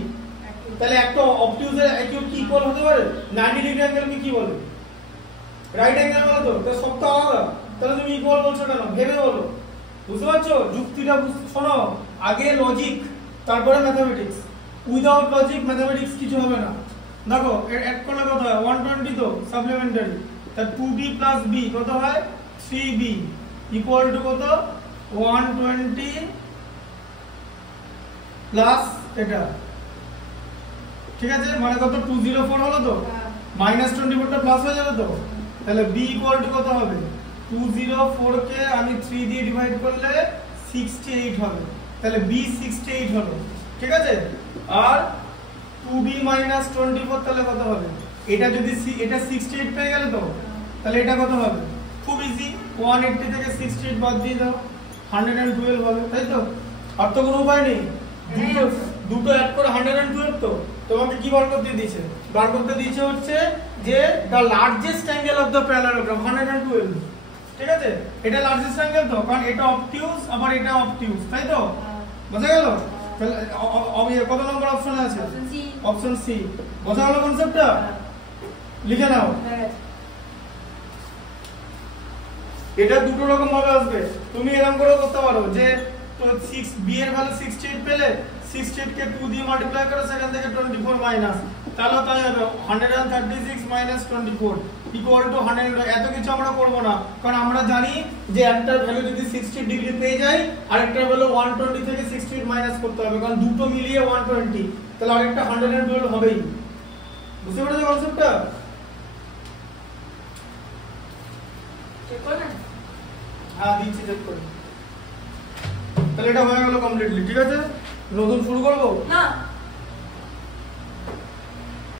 তাহলে একটা অবটিউজ আর অ্যাকিউট কি ইকুয়াল হতে পারে? 90 ডিগ্রি অ্যাঙ্গেলকে কি বলে? রাইট অ্যাঙ্গেল বলো তো, তো সব তো আলাদা, তাহলে তুমি ইকুয়াল বলছো কেন? ভেবে বলো, বুঝতে পারছো? যুক্তিটা শোনো, আগে লজিক তারপরে ম্যাথমেটিক্স, উইদাউট লজিক ম্যাথমেটিক্স কিছু হবে না। দেখো এড করলে কত হয়? 120 তো সাপ্লিমেন্টারি, তাহলে 2b প্লাস b কত হয়? 3b ইকুয়াল টু কত? 120 প্লাস এটা, ঠিক আছে, মানে কত? 204 হলো তো, -24 টা প্লাস হয়ে যাবে তো, তাহলে b ইকুয়াল টু কত হবে? 204 কে আমি 3 দিয়ে ডিভাইড করলে 68 হবে, তাহলে b 68 হলো, ঠিক আছে। আর 2b - 24 তাহলে কত হবে? এটা যদি এটা 68 পেয়ে গেল তো, তাহলে এটা কত হবে? খুব ইজি, 180 থেকে 68 বাদ দিয়ে দাও, 112 হবে, তাই তো? আর তো কোনো উপায় নেই, দুটো অ্যাড করে 112 তো। তোমাকে কি বার করতে দিয়েছে? বার করতে দিয়েছে হচ্ছে যে the largest angle of the parallelogram 112, ঠিক আছে। এটা লার্জেস্ট অ্যাঙ্গেল তো, কারণ এটা অবটিউজ আবার এটা অবটিউজ, তাই তো? বোঝা গেল? তাহলে কত নম্বর অপশন আছে? Option C. বোঝা গেল কনসেপ্টটা? লিখে নাও। এটা দুটো রকম ভাবে আসবে। তুমি এরকম করে করতে পারো যে তো 6 b এর ভ্যালু 68 পেলে 68 কে 2 দিয়ে মাল্টিপ্লাই করো, সেখান থেকে 24 মাইনাস, তাহলে তাই হবে 136 মাইনাস 24 ইকুয়াল টু 100। এত কিছু আমরা করব না, কারণ আমরা জানি যে একটা ভ্যালু যদি 60 ডিগ্রি পেয়ে যায় আরেকটা ভ্যালু 120 থেকে 60 মাইনাস করতে হবে, কারণ দুটো মিলিয়ে 120, তাহলে আরেকটা 112 হবেই। বুঝতে পেরেছো কনসেপ্টটা? চেক করবেন? হ্যাঁ দিচ্ছি, চেক করে। তাহলে এটা হয়ে গেল কমপ্লিটলি। ঠিক আছে, নতুন শুরু করবো? না